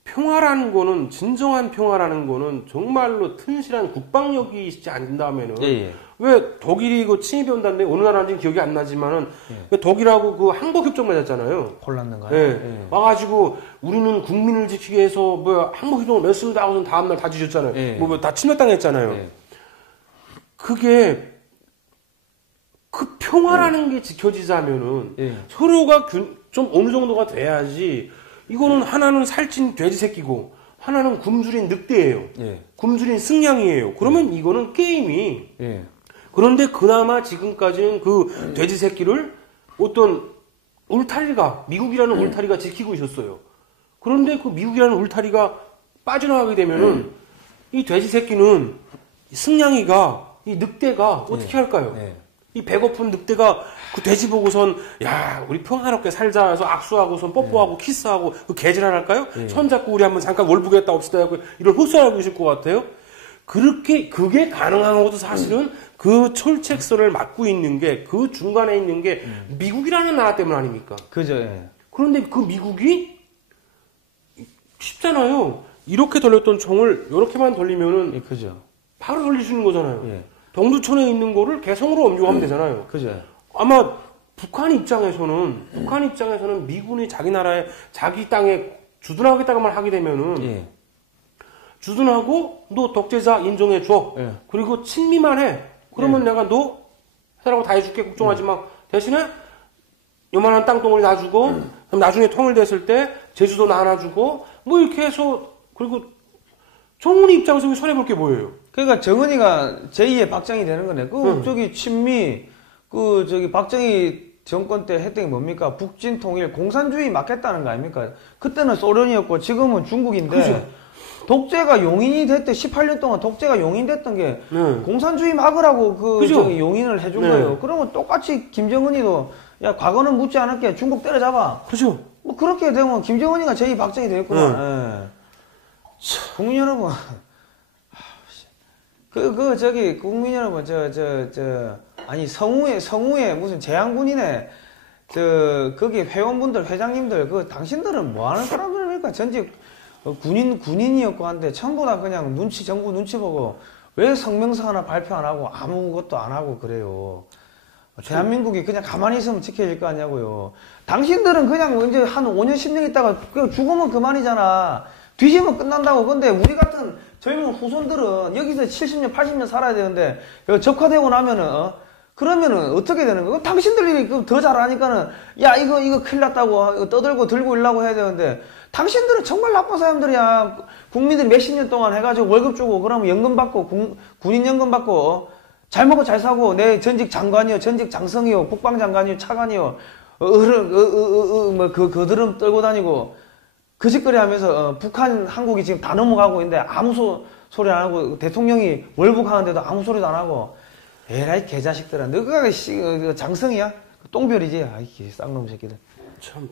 평화라는 거는 진정한 평화라는 거는 정말로 튼실한 국방력이 있지 않다면은 왜 독일이 그 침입해 온다는데 어느 나라인지 기억이 안 나지만은 왜 독일하고 그 항복협정 맺었잖아요. 폴란드인가요? 예. 와가지고 우리는 국민을 지키기 위해서 뭐 항복협정을 맺습니다 하고서 다음날 다 뒤졌잖아요. 뭐 다 침략당했잖아요. 그게 그 평화라는 게 지켜지자면은 서로가 좀 어느 정도가 돼야지. 이거는 하나는 살찐 돼지 새끼고 하나는 굶주린 늑대예요. 굶주린 승냥이에요. 그러면 이거는 게임이. 그런데 그나마 지금까지는 그 돼지 새끼를 어떤 울타리가 미국이라는 울타리가 지키고 있었어요. 그런데 그 미국이라는 울타리가 빠져나가게 되면은 이 돼지 새끼는 승냥이가 이 늑대가 어떻게 할까요? 이 배고픈 늑대가 그 돼지 보고선 야 우리 평화롭게 살자 해서 악수하고선 뽀뽀하고 키스하고 그 개질을 할까요? 손 잡고 우리 한번 잠깐 월북했다 옵시다 하고 이런 흡수하고 있을 것 같아요. 그렇게 그게 가능한 것도 사실은 그 철책선을 맡고 있는 게 그 중간에 있는 게 미국이라는 나라 때문 아닙니까? 그죠. 그런데 그 미국이 쉽잖아요. 이렇게 돌렸던 총을 이렇게만 돌리면은 그죠. 바로 돌릴 수 있는 거잖아요. 동두천에 있는 거를 개성으로 엄중하면 되잖아요. 그죠. 아마 북한 입장에서는 미군이 자기 나라에 자기 땅에 주둔하겠다고만 하게 되면은 주둔하고 너 독재자 인정해 줘. 그리고 친미만 해. 그러면 내가 너 해라고 다 해줄게 걱정하지 마. 대신에 요만한 땅덩어리 놔주고 그럼 나중에 통일됐을 때 제주도 나 하나 주고 뭐 이렇게 해서 그리고 정은이 입장에서 손해볼 게 뭐예요? 그러니까 정은이가 제2의 박정희 되는 거네. 저기 친미, 박정희 정권 때 했던 게 뭡니까? 북진 통일, 공산주의 막겠다는 거 아닙니까? 그때는 소련이었고 지금은 중국인데. 그죠. 독재가 용인이 됐대. 18년 동안 독재가 용인됐던 게 공산주의 막으라고 용인을 해준 거예요. 그러면 똑같이 김정은이도 야 과거는 묻지 않을게 중국 때려잡아. 그죠. 뭐 그렇게 되면 김정은이가 제2 박정희 되겠구만. 국민 여러분. 국민 여러분, 아니, 성우에 무슨 재향군이네. 거기 회원분들, 회장님들, 당신들은 뭐 하는 사람들입니까? 전직 군인이었고 한데, 전부 다 그냥 정부 눈치 보고, 왜 성명서 하나 발표 안 하고, 아무것도 안 하고 그래요. 대한민국이 그냥 가만히 있으면 지켜질 거 아니냐고요. 당신들은 그냥 이제 한 5년, 10년 있다가 그냥 죽으면 그만이잖아. 뒤지면 끝난다고. 근데 우리 같은 젊은 후손들은 여기서 70년, 80년 살아야 되는데 적화되고 나면은 그러면은 어떻게 되는 거야? 당신들이 더 잘하니까는 야 이거 큰일 났다고 떠들고 들고 일라고 해야 되는데 당신들은 정말 나쁜 사람들이야. 국민들이 몇십 년 동안 해가지고 월급 주고 그러면 연금 받고 군인 연금 받고 잘 먹고 잘 사고 내 전직 장관이요, 전직 장성이요, 국방장관이요, 차관이요, 거드름 떨고 다니고. 그 짓거리 하면서 북한, 한국이 지금 다 넘어가고 있는데 아무 소리 안 하고 대통령이 월북하는데도 아무 소리도 안 하고 에라이 개자식들아 너가 장성이야? 똥별이지? 아이 쌍놈 새끼들. 참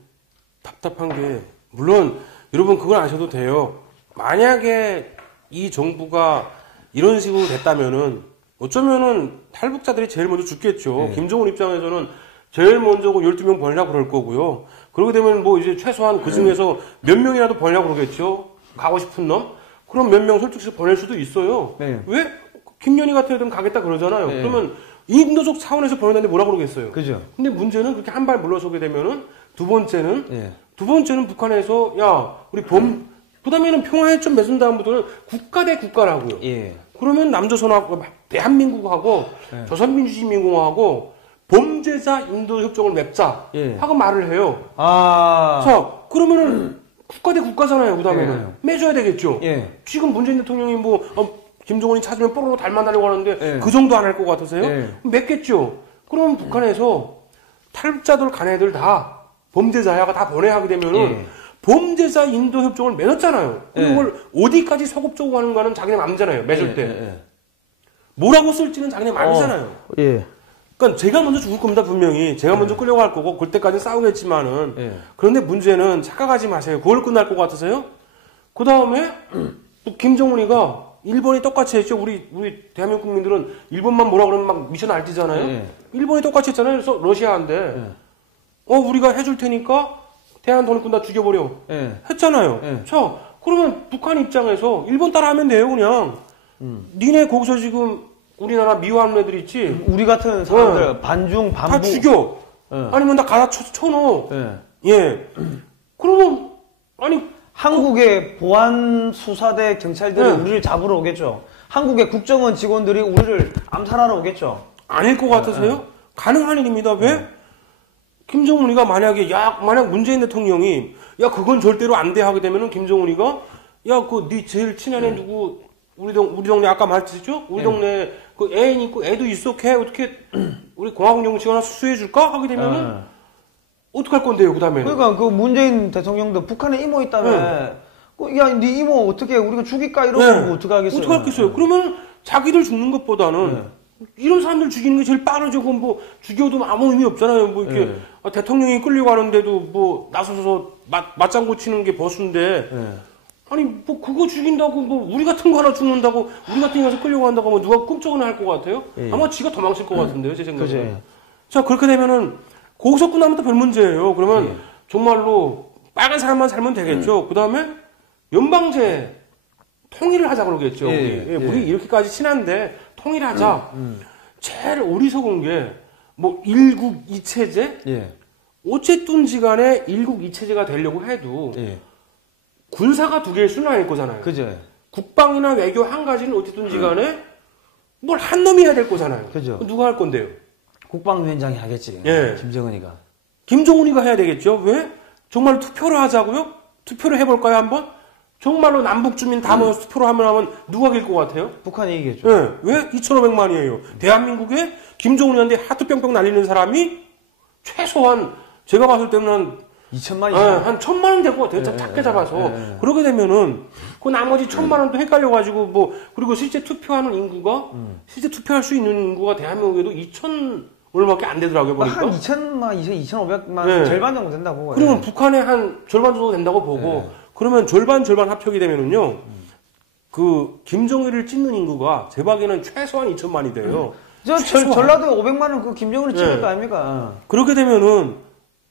답답한 게 물론 여러분 그걸 아셔도 돼요. 만약에 이 정부가 이런 식으로 됐다면은 어쩌면은 탈북자들이 제일 먼저 죽겠죠. 김정은 입장에서는 제일 먼저 12명 보내려고 그럴 거고요. 그러게 되면 뭐 이제 최소한 그 중에서 몇 명이라도 보내려고 그러겠죠. 가고 싶은 놈. 그럼 몇 명 솔직히 보낼 수도 있어요. 왜? 김연희 같은 애들은 가겠다 그러잖아요. 그러면 인도적 차원에서 보낸다는데 뭐라 그러겠어요. 그죠. 근데 문제는 그렇게 한 발 물러서게 되면은 두 번째는 북한에서 야 우리 그다음에는 평화에 좀 맺은 다음부터는 국가 대 국가라고요. 그러면 남조선하고 대한민국하고 조선민주주의인민공화국하고 범죄자 인도협정을 맺자 하고 말을 해요. 자, 그러면은 국가 대 국가잖아요. 그다음에는 맺어야 되겠죠. 지금 문재인 대통령이 김정은이 찾으면 뽀로로 닮아달라고 하는데 그 정도 안 할 것 같으세요? 맺겠죠. 그러면 북한에서 탈북자들 간 애들 다 범죄자야가 다 보내야 하게 되면은 범죄자 인도협정을 맺었잖아요. 그걸 어디까지 소급적으로 하는가는 자기네 마음이잖아요. 맺을 때. 뭐라고 쓸지는 자기네 마음이잖아요. 그러니까 제가 먼저 죽을 겁니다, 분명히. 제가 먼저 끌려갈 거고, 그때까지 싸우겠지만은. 그런데 문제는 착각하지 마세요. 그걸 끝날 것 같으세요? 그 다음에, 또 김정은이가 일본이 똑같이 했죠. 우리 대한민국 국민들은 일본만 뭐라 그러면 막 미쳐 날뛰잖아요. 일본이 똑같이 했잖아요. 그래서 러시아한테, 우리가 해줄 테니까 대한 독립군 다 죽여버려. 했잖아요. 자, 그러면 북한 입장에서 일본 따라하면 돼요, 그냥. 니네 거기서 지금 우리나라 미워하는 애들 있지? 우리 같은 사람들 반중, 반부. 다 죽여. 아니면 다 가다 쳐넣어. 예. 그러면, 아니. 한국의 보안 수사대 경찰들이 우리를 잡으러 오겠죠. 한국의 국정원 직원들이 우리를 암살하러 오겠죠. 아닐 것 같으세요? 가능한 일입니다. 왜? 김정은이가 만약에, 만약 문재인 대통령이, 그건 절대로 안 돼 하게 되면은 김정은이가, 네 제일 친한 애 누구, 우리 동네 아까 말했죠? 우리 동네 그 애인 있고 애도 있어. 걔 어떻게 우리 공화국 영치 하나 수수해 줄까? 하게 되면은 어떡할 건데요, 그 다음에. 그러니까 그 문재인 대통령도 북한에 이모 있다며. 네 이모 어떻게 우리가 죽일까 이러면 어떻게 하겠어요? 어떻게 하겠어요? 그러면 자기들 죽는 것보다는 이런 사람들 죽이는 게 제일 빠르죠. 그건 뭐 죽여도 아무 의미 없잖아요. 뭐 이렇게 대통령이 끌려가는데도 뭐 나서서 맞장구 치는 게 버스인데. 아니, 뭐, 그거 죽인다고, 뭐, 우리 같은 거 하나 죽는다고, 우리 같은 거 가서 끌려간다고 하면 누가 꿈쩍은 할 것 같아요? 아마 지가 도망칠 것 같은데요, 제 생각에. 자, 그렇게 되면은, 거기서 끝나면 또 별 문제예요. 그러면, 정말로, 빨간 사람만 살면 되겠죠. 그 다음에, 연방제, 통일을 하자 그러겠죠. 우리 이렇게까지 친한데, 통일하자. 제일 어리석은 게, 뭐, 일국 이체제? 어쨌든 지간에 일국 이체제가 되려고 해도, 군사가 두 개일 수는 아닐 거잖아요. 그죠. 국방이나 외교 한 가지는 어쨌든지 간에 뭘 한 놈이 해야 될 거잖아요. 그죠. 누가 할 건데요? 국방위원장이 하겠지. 김정은이가. 김정은이가 해야 되겠죠. 왜? 정말 투표를 하자고요? 투표를 해볼까요, 한번? 정말로 남북 주민 다 모여서 투표를 하면 누가 이길 것 같아요? 북한이 이기겠죠. 왜? 2,500만이에요. 대한민국에 김정은이한테 하트 뿅뿅 날리는 사람이 최소한 제가 봤을 때는 2천만이 한 1,000만 원 될 것 같아요. 작게 잡아서. 그러게 되면은, 그 나머지 1,000만 원도 헷갈려가지고, 그리고 실제 투표하는 인구가, 실제 투표할 수 있는 인구가 대한민국에도 2천 얼마밖에 안 되더라고요, 보니까. 한 2천만, 2,500만, 절반 정도 된다고. 그러면 북한에 한 절반 정도 된다고 보고, 그러면 절반 합격이 되면은요, 김정일을 찍는 인구가 제 박에는 최소한 2천만이 돼요. 전라도에 500만은 그 김정은을 찍을 거 아닙니까? 그렇게 되면은,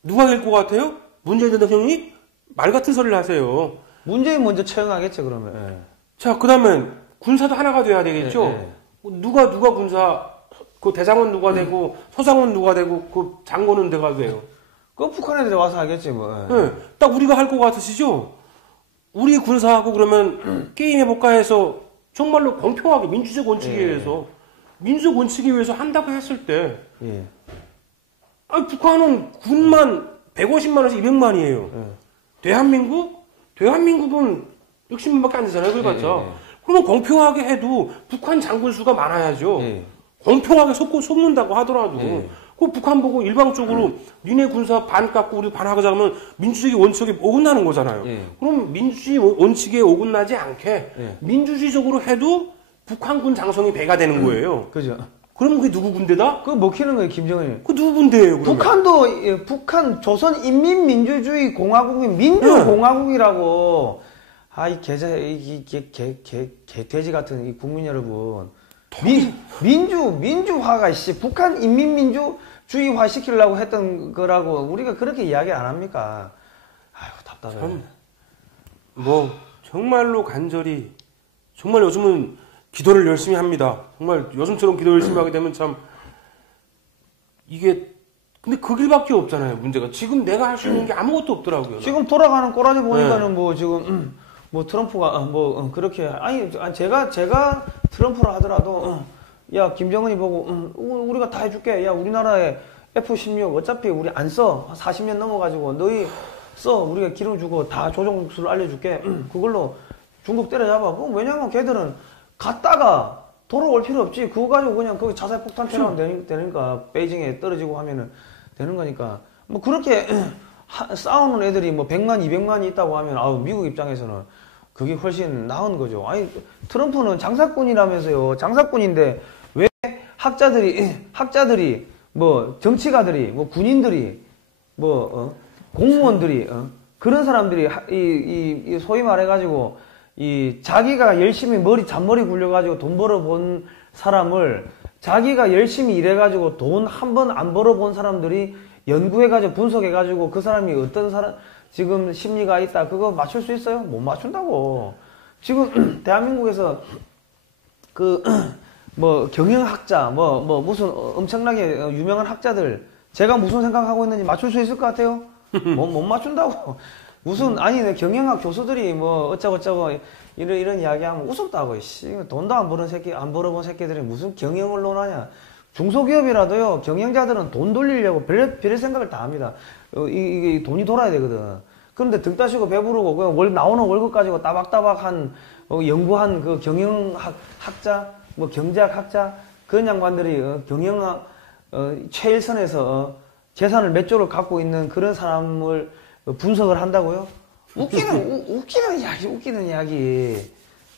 누가 될 것 같아요? 문재인 대통령이 말 같은 소리를 하세요. 문재인 먼저 채용하겠죠, 그러면. 자, 그 다음엔 군사도 하나가 돼야 되겠죠? 누가 군사, 그 대장은 누가 되고, 서장은 누가 되고, 그 장군은 누가 돼요? 그 북한 애들이 와서 하겠지, 뭐. 딱 우리가 할 것 같으시죠? 우리 군사하고 그러면 게임해볼까 해서 정말로 공평하게 민주적 원칙에 의해서, 민주적 원칙에 의해서 한다고 했을 때, 아니, 북한은 군만 150만에서 200만이에요. 대한민국은 60만밖에 안 되잖아요. 그래봤자. 그러면 공평하게 해도 북한 장군 수가 많아야죠. 공평하게 섞는다고 하더라도. 그 북한 보고 일방적으로 니네 군사 반 깎고 우리 반 하자 하면 민주주의 원칙에 어긋나는 거잖아요. 그럼 민주주의 원칙에 어긋나지 않게 민주주의적으로 해도 북한군 장성이 배가 되는 거예요. 그죠. 그럼 그게 누구 군대다? 그거 먹히는 거예요, 김정은이. 그 누구 군대예요, 그러면? 북한도, 북한 조선인민민주주의 공화국이 민주공화국이라고. 이 개돼지 같은 이 국민 여러분. 민주화가, 북한 인민민주주의화 시키려고 했던 거라고 우리가 그렇게 이야기 안 합니까? 아이고, 답답해. 정말로 간절히, 정말 요즘은 기도를 열심히 합니다. 정말 요즘처럼 기도 열심히 하게 되면 참 이게 근데 그 길밖에 없잖아요. 문제가 지금 내가 할 수 있는 게 아무것도 없더라고요. 지금 돌아가는 꼬라지 보니까는 지금 트럼프가 그렇게 제가 트럼프라 하더라도 야 김정은이 보고 우리가 다 해줄게. 야 우리나라에 F-16 어차피 우리 안 써. 40년 넘어가지고 너희 써. 우리가 기름 주고 다 조종수를 알려줄게. 그걸로 중국 때려잡아. 왜냐면 걔들은 갔다가 돌아올 필요 없지. 그거 가지고 그냥 거기 자살 폭탄 테러하면 되니까 베이징에 떨어지고 하면은 되는 거니까 그렇게 싸우는 애들이 100만, 200만이 있다고 하면 미국 입장에서는 그게 훨씬 나은 거죠. 트럼프는 장사꾼이라면서요. 장사꾼인데 왜 학자들이 뭐 정치가들이, 뭐 군인들이, 뭐 공무원들이 그런 사람들이 이 소위 말해가지고 이 자기가 열심히 잔머리 굴려가지고 돈 벌어본 사람을 자기가 열심히 일해가지고 돈 한 번 안 벌어본 사람들이 연구해가지고 분석해가지고 그 사람이 어떤 사람 지금 심리가 있다 그거 맞출 수 있어요? 못 맞춘다고. 지금 대한민국에서 그 뭐 경영학자 뭐 무슨 엄청나게 유명한 학자들 제가 무슨 생각하고 있는지 맞출 수 있을 것 같아요? 못 맞춘다고. 무슨 아니 경영학 교수들이 뭐 어쩌고 이런 이야기하면 우습다고. 씨 돈도 안 벌어본 새끼들이 무슨 경영을 논하냐. 중소기업이라도요 경영자들은 돈 돌리려고 별 생각을 다 합니다. 이게 돈이 돌아야 되거든. 그런데 등 따시고 배부르고 그냥 나오는 월급 가지고 따박따박한 연구한 그 경영학자 뭐 경제학 학자 그런 양반들이 경영학 최일선에서 재산을 몇 조를 갖고 있는 그런 사람을 분석을 한다고요? 웃기는 이야기.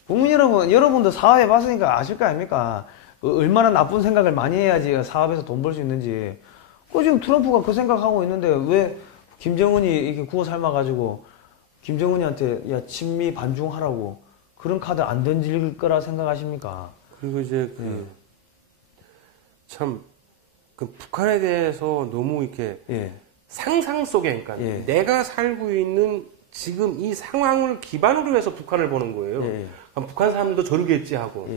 국민 여러분도 사업해 봤으니까 아실 거 아닙니까? 얼마나 나쁜 생각을 많이 해야지 사업에서 돈 벌 수 있는지. 지금 트럼프가 그 생각하고 있는데 왜 김정은이 이렇게 구워 삶아가지고 김정은이한테 야 친미 반중하라고 그런 카드 안 던질 거라 생각하십니까? 그리고 이제 그 북한에 대해서 너무 이렇게 상상 속에 그러니까 내가 살고 있는 지금 이 상황을 기반으로 해서 북한을 보는 거예요. 그럼 북한 사람들도 저러겠지 하고.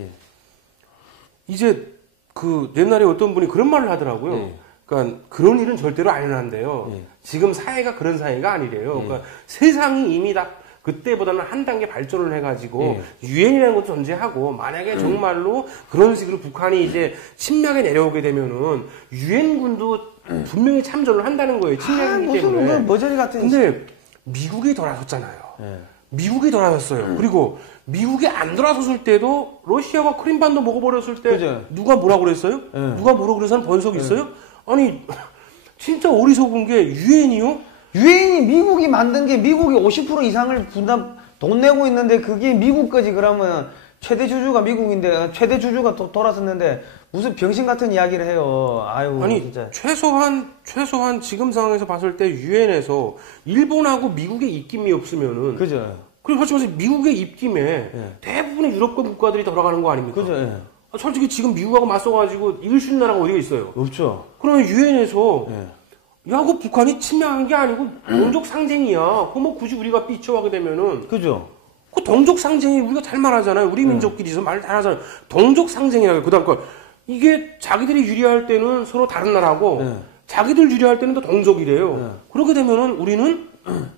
이제 그 옛날에 어떤 분이 그런 말을 하더라고요. 그러니까 그런 일은 절대로 안 일어난대요. 지금 사회가 그런 사회가 아니래요. 그러니까 세상이 이미 다 그때보다는 한 단계 발전을 해가지고 유엔이라는 것도 존재하고 만약에 정말로 그런 식으로 북한이 이제 침략에 내려오게 되면은 유엔군도 분명히 참전을 한다는 거예요. 침략이기 때문에. 무슨 머저리 같은. 근데 미국이 돌아섰잖아요. 미국이 돌아섰어요. 그리고 미국이 안 돌아섰을 때도 러시아가 크림반도 먹어버렸을 때 그죠. 누가 뭐라고 그랬어요? 누가 뭐라고 그래서 번석이 있어요? 아니 진짜 어리석은 게 유엔이요? 유엔이 미국이 만든 게 미국이 50% 이상을 돈 내고 있는데 그게 미국 거지. 그러면 최대 주주가 미국인데 최대 주주가 돌아섰는데 무슨 병신 같은 이야기를 해요. 아유, 아니 진짜. 최소한 지금 상황에서 봤을 때 유엔에서 일본하고 미국의 입김이 없으면은 그죠. 그리고 솔직히 미국의 입김에 대부분의 유럽권 국가들이 돌아가는 거 아닙니까? 그죠. 솔직히 지금 미국하고 맞서가지고 이길 수 있는 나라가 어디가 있어요? 없죠. 그러면 유엔에서 야, 그 북한이 침략한 게 아니고 동족 상징이야. 그 뭐 굳이 우리가 삐쳐하게 되면은 그죠. 그 동족 상징이 우리가 잘 말하잖아요. 우리 민족끼리서 말 잘하잖아요. 동족 상징이라고. 그다음 거 이게 자기들이 유리할 때는 서로 다른 나라고 자기들 유리할 때는 또 동족이래요. 그렇게 되면은 우리는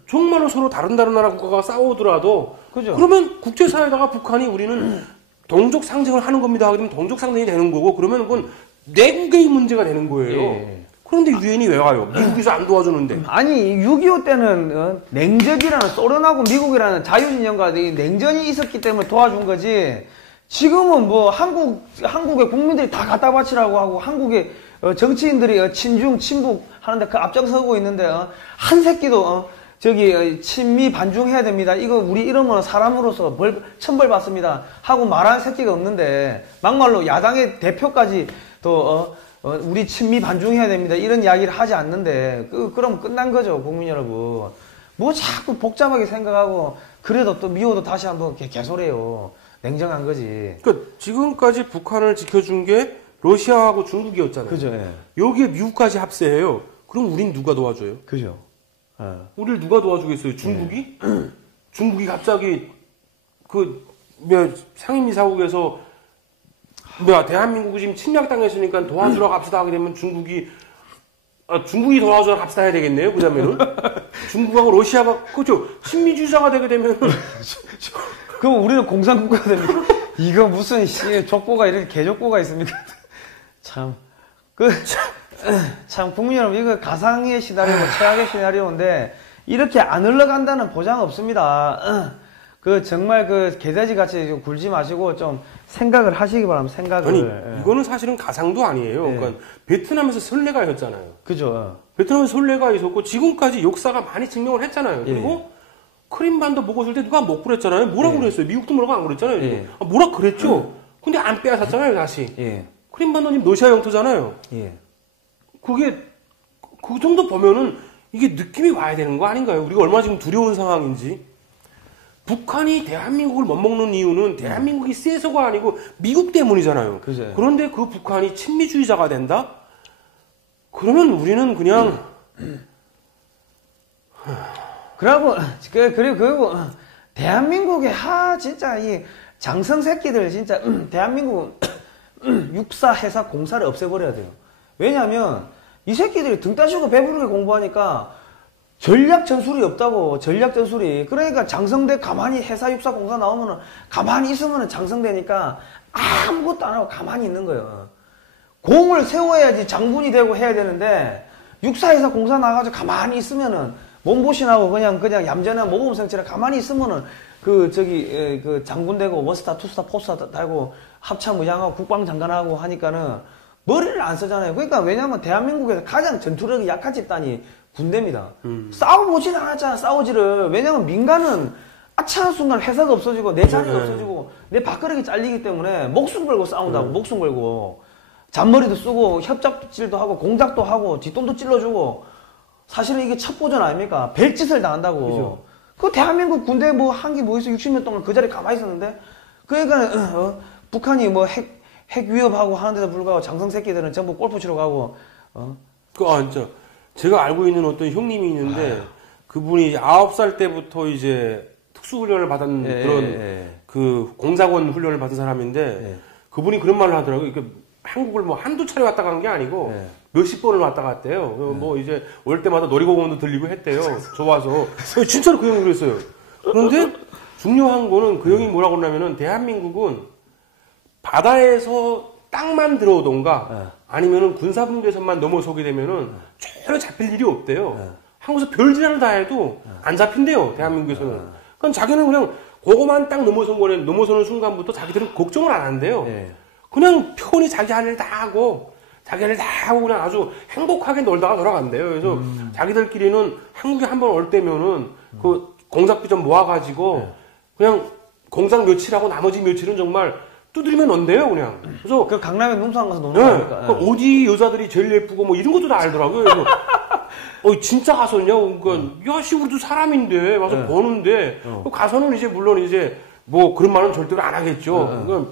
정말로 서로 다른 나라 국가가 싸우더라도 그죠. 그러면 국제사회에다가 북한이 우리는 동족 상징을 하는 겁니다. 하게 되면 동족 상징이 되는 거고 그러면 그건 내국의 문제가 되는 거예요. 그런데 유엔이 왜 와요? 미국에서 안 도와주는데. 아니 6.25 때는 냉전이라는 소련하고 미국이라는 자유진영과 냉전이 있었기 때문에 도와준 거지. 지금은 뭐 한국의 국민들이 다 갖다 바치라고 하고 한국의 정치인들이 친중 친북 하는데 그 앞장서고 있는데 한 새끼도 저기 친미 반중해야 됩니다. 이거 우리 이러면 사람으로서 천벌 받습니다 하고 말하는 새끼가 없는데 막말로 야당의 대표까지 또 우리 친미 반중해야 됩니다 이런 이야기를 하지 않는데 그럼 끝난 거죠. 국민 여러분. 뭐 자꾸 복잡하게 생각하고 그래도 또 미워도 다시 한번 개소리해요. 냉정한 거지. 그러니까 지금까지 북한을 지켜준 게 러시아하고 중국이었잖아요. 그죠. 여기에 미국까지 합세해요. 그럼 우린 누가 도와줘요? 그죠. 우리를 누가 도와주겠어요? 중국이? 중국이 갑자기 상임이사국에서 대한민국이 지금 침략당했으니까 도와주러 갑시다 하게 되면 중국이 도와주러 갑시다 해야 되겠네요. 그다음에는 중국하고 러시아가 그죠 친미주의자가 되게 되면 그럼 우리는 공산국가가 됩니까? 이거 무슨 족보가 이렇게 개족보가 있습니까? 참 국민 여러분 이거 가상의 시나리오고 최악의 시나리오인데 이렇게 안 흘러간다는 보장 없습니다. 정말 개돼지 같이 굴지 마시고 좀 생각을 하시기 바랍니다. 생각을. 이거는 사실은 가상도 아니에요. 그러니까 베트남에서 선례가 있었잖아요. 그죠. 베트남에서 선례가 있었고 지금까지 역사가 많이 증명을 했잖아요. 그리고 크림반도 먹었을 때 누가 먹고 그랬잖아요. 뭐라고 그랬어요? 미국도 뭐라고 안 그랬잖아요. 뭐라 그랬죠. 근데 안 빼앗았잖아요, 다시. 크림반도님 러시아 영토잖아요. 그게 그 정도 보면은 이게 느낌이 와야 되는 거 아닌가요? 우리가 얼마나 지금 두려운 상황인지. 북한이 대한민국을 못 먹는 이유는 대한민국이 세서가 아니고 미국 때문이잖아요. 그죠. 그런데 그 북한이 친미주의자가 된다? 그러면 우리는 그냥 그리고 대한민국의 진짜 이 장성 새끼들 진짜 대한민국 육사 해사 공사를 없애버려야 돼요. 왜냐하면 이 새끼들이 등 따시고 배부르게 공부하니까 전략 전술이 없다고. 전략 전술이. 그러니까 장성대 가만히 해사 육사 공사 나오면은 가만히 있으면은 장성대니까 아무것도 안 하고 가만히 있는 거예요. 공을 세워야지 장군이 되고 해야 되는데 육사 해사 공사 나가지고 가만히 있으면은 몸보신하고 그냥 얌전한 모범생처럼 가만히 있으면은 그 장군 되고 원스타 투스타 포스타 달고 합참의장하고 국방장관하고 하니까는 머리를 안 쓰잖아요. 그러니까 왜냐면 대한민국에서 가장 전투력이 약한 집단이 군대입니다. 싸워보진 않았잖아, 싸우지를. 왜냐면 민간은 아차한 순간 회사가 없어지고 내 자리가 없어지고 내 밥그릇이 잘리기 때문에 목숨 걸고 싸운다고. 목숨 걸고 잔머리도 쓰고 협작질도 하고 공작도 하고 뒷돈도 찔러주고. 사실은 이게 첩보전 아닙니까? 벨짓을 당한다고. 그죠. 그 대한민국 군대 뭐 한기 뭐 있어 60년 동안 그 자리에 가만히 있었는데 그러니까 북한이 뭐 핵 위협하고 하는데도 불구하고 장성 새끼들은 전부 골프 치러 가고 진짜 제가 알고 있는 어떤 형님이 있는데 그분이 9살 때부터 이제 특수훈련을 받은 그런 그 공작원 훈련을 받은 사람인데 그분이 그런 말을 하더라고요. 그러니까 한국을 뭐 한두 차례 왔다 간 게 아니고 몇십 번을 왔다 갔대요. 뭐 이제 올 때마다 놀이공원도 들리고 했대요. 좋아서. 진짜로 그 형이 그랬어요. 그런데 중요한 거는 그 형이 뭐라고 그러냐면은 대한민국은 바다에서 땅만 들어오던가 아니면은 군사분계선만 넘어서게 되면은 전혀 잡힐 일이 없대요. 한국에서 별짓을 다 해도 안 잡힌대요. 대한민국에서는. 그러니까 자기는 그냥 그거만 딱 넘어서는 순간부터 자기들은 걱정을 안 한대요. 그냥 편히 자기 할 일 다 하고 그냥 아주 행복하게 놀다가 돌아간대요. 그래서 자기들끼리는 한국에 한번 올 때면은 그 공작비 좀 모아가지고 그냥 공작 며칠하고 나머지 며칠은 정말 두드리면 논대요, 그냥. 그래서 그 강남에 농사한 가서 노는 거니까. 어디 여자들이 제일 예쁘고 뭐 이런 것도 다 알더라고요. 그래서 진짜 가서냐? 그러니까 야, 씨 우리도 사람인데 와서 보는데 가서는 이제 물론 이제 뭐 그런 말은 절대로 안 하겠죠. 그러니까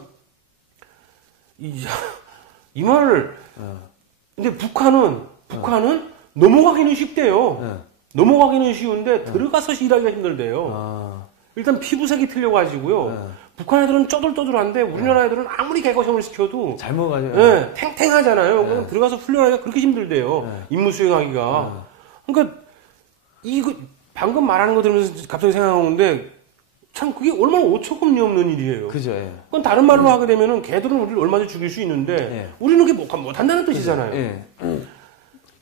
이 말을 근데 북한은 넘어가기는 쉽대요. 넘어가기는 쉬운데 들어가서 일하기가 힘들대요. 일단 피부색이 틀려가지고요. 북한 애들은 쪼들쪼들한데 우리나라 애들은 아무리 개고생을 시켜도 잘 먹어가지고. 탱탱하잖아요. 그럼 들어가서 훈련하기가 그렇게 힘들대요. 임무 수행하기가. 그러니까 이거 방금 말하는 거 들으면서 갑자기 생각나는데 참 그게 얼마나 오처금이 없는 일이에요. 그죠. 그건 다른 말로 하게 되면은 걔들은 우리를 얼마든지 죽일 수 있는데 우리는 그게 못한다는 뜻이잖아요.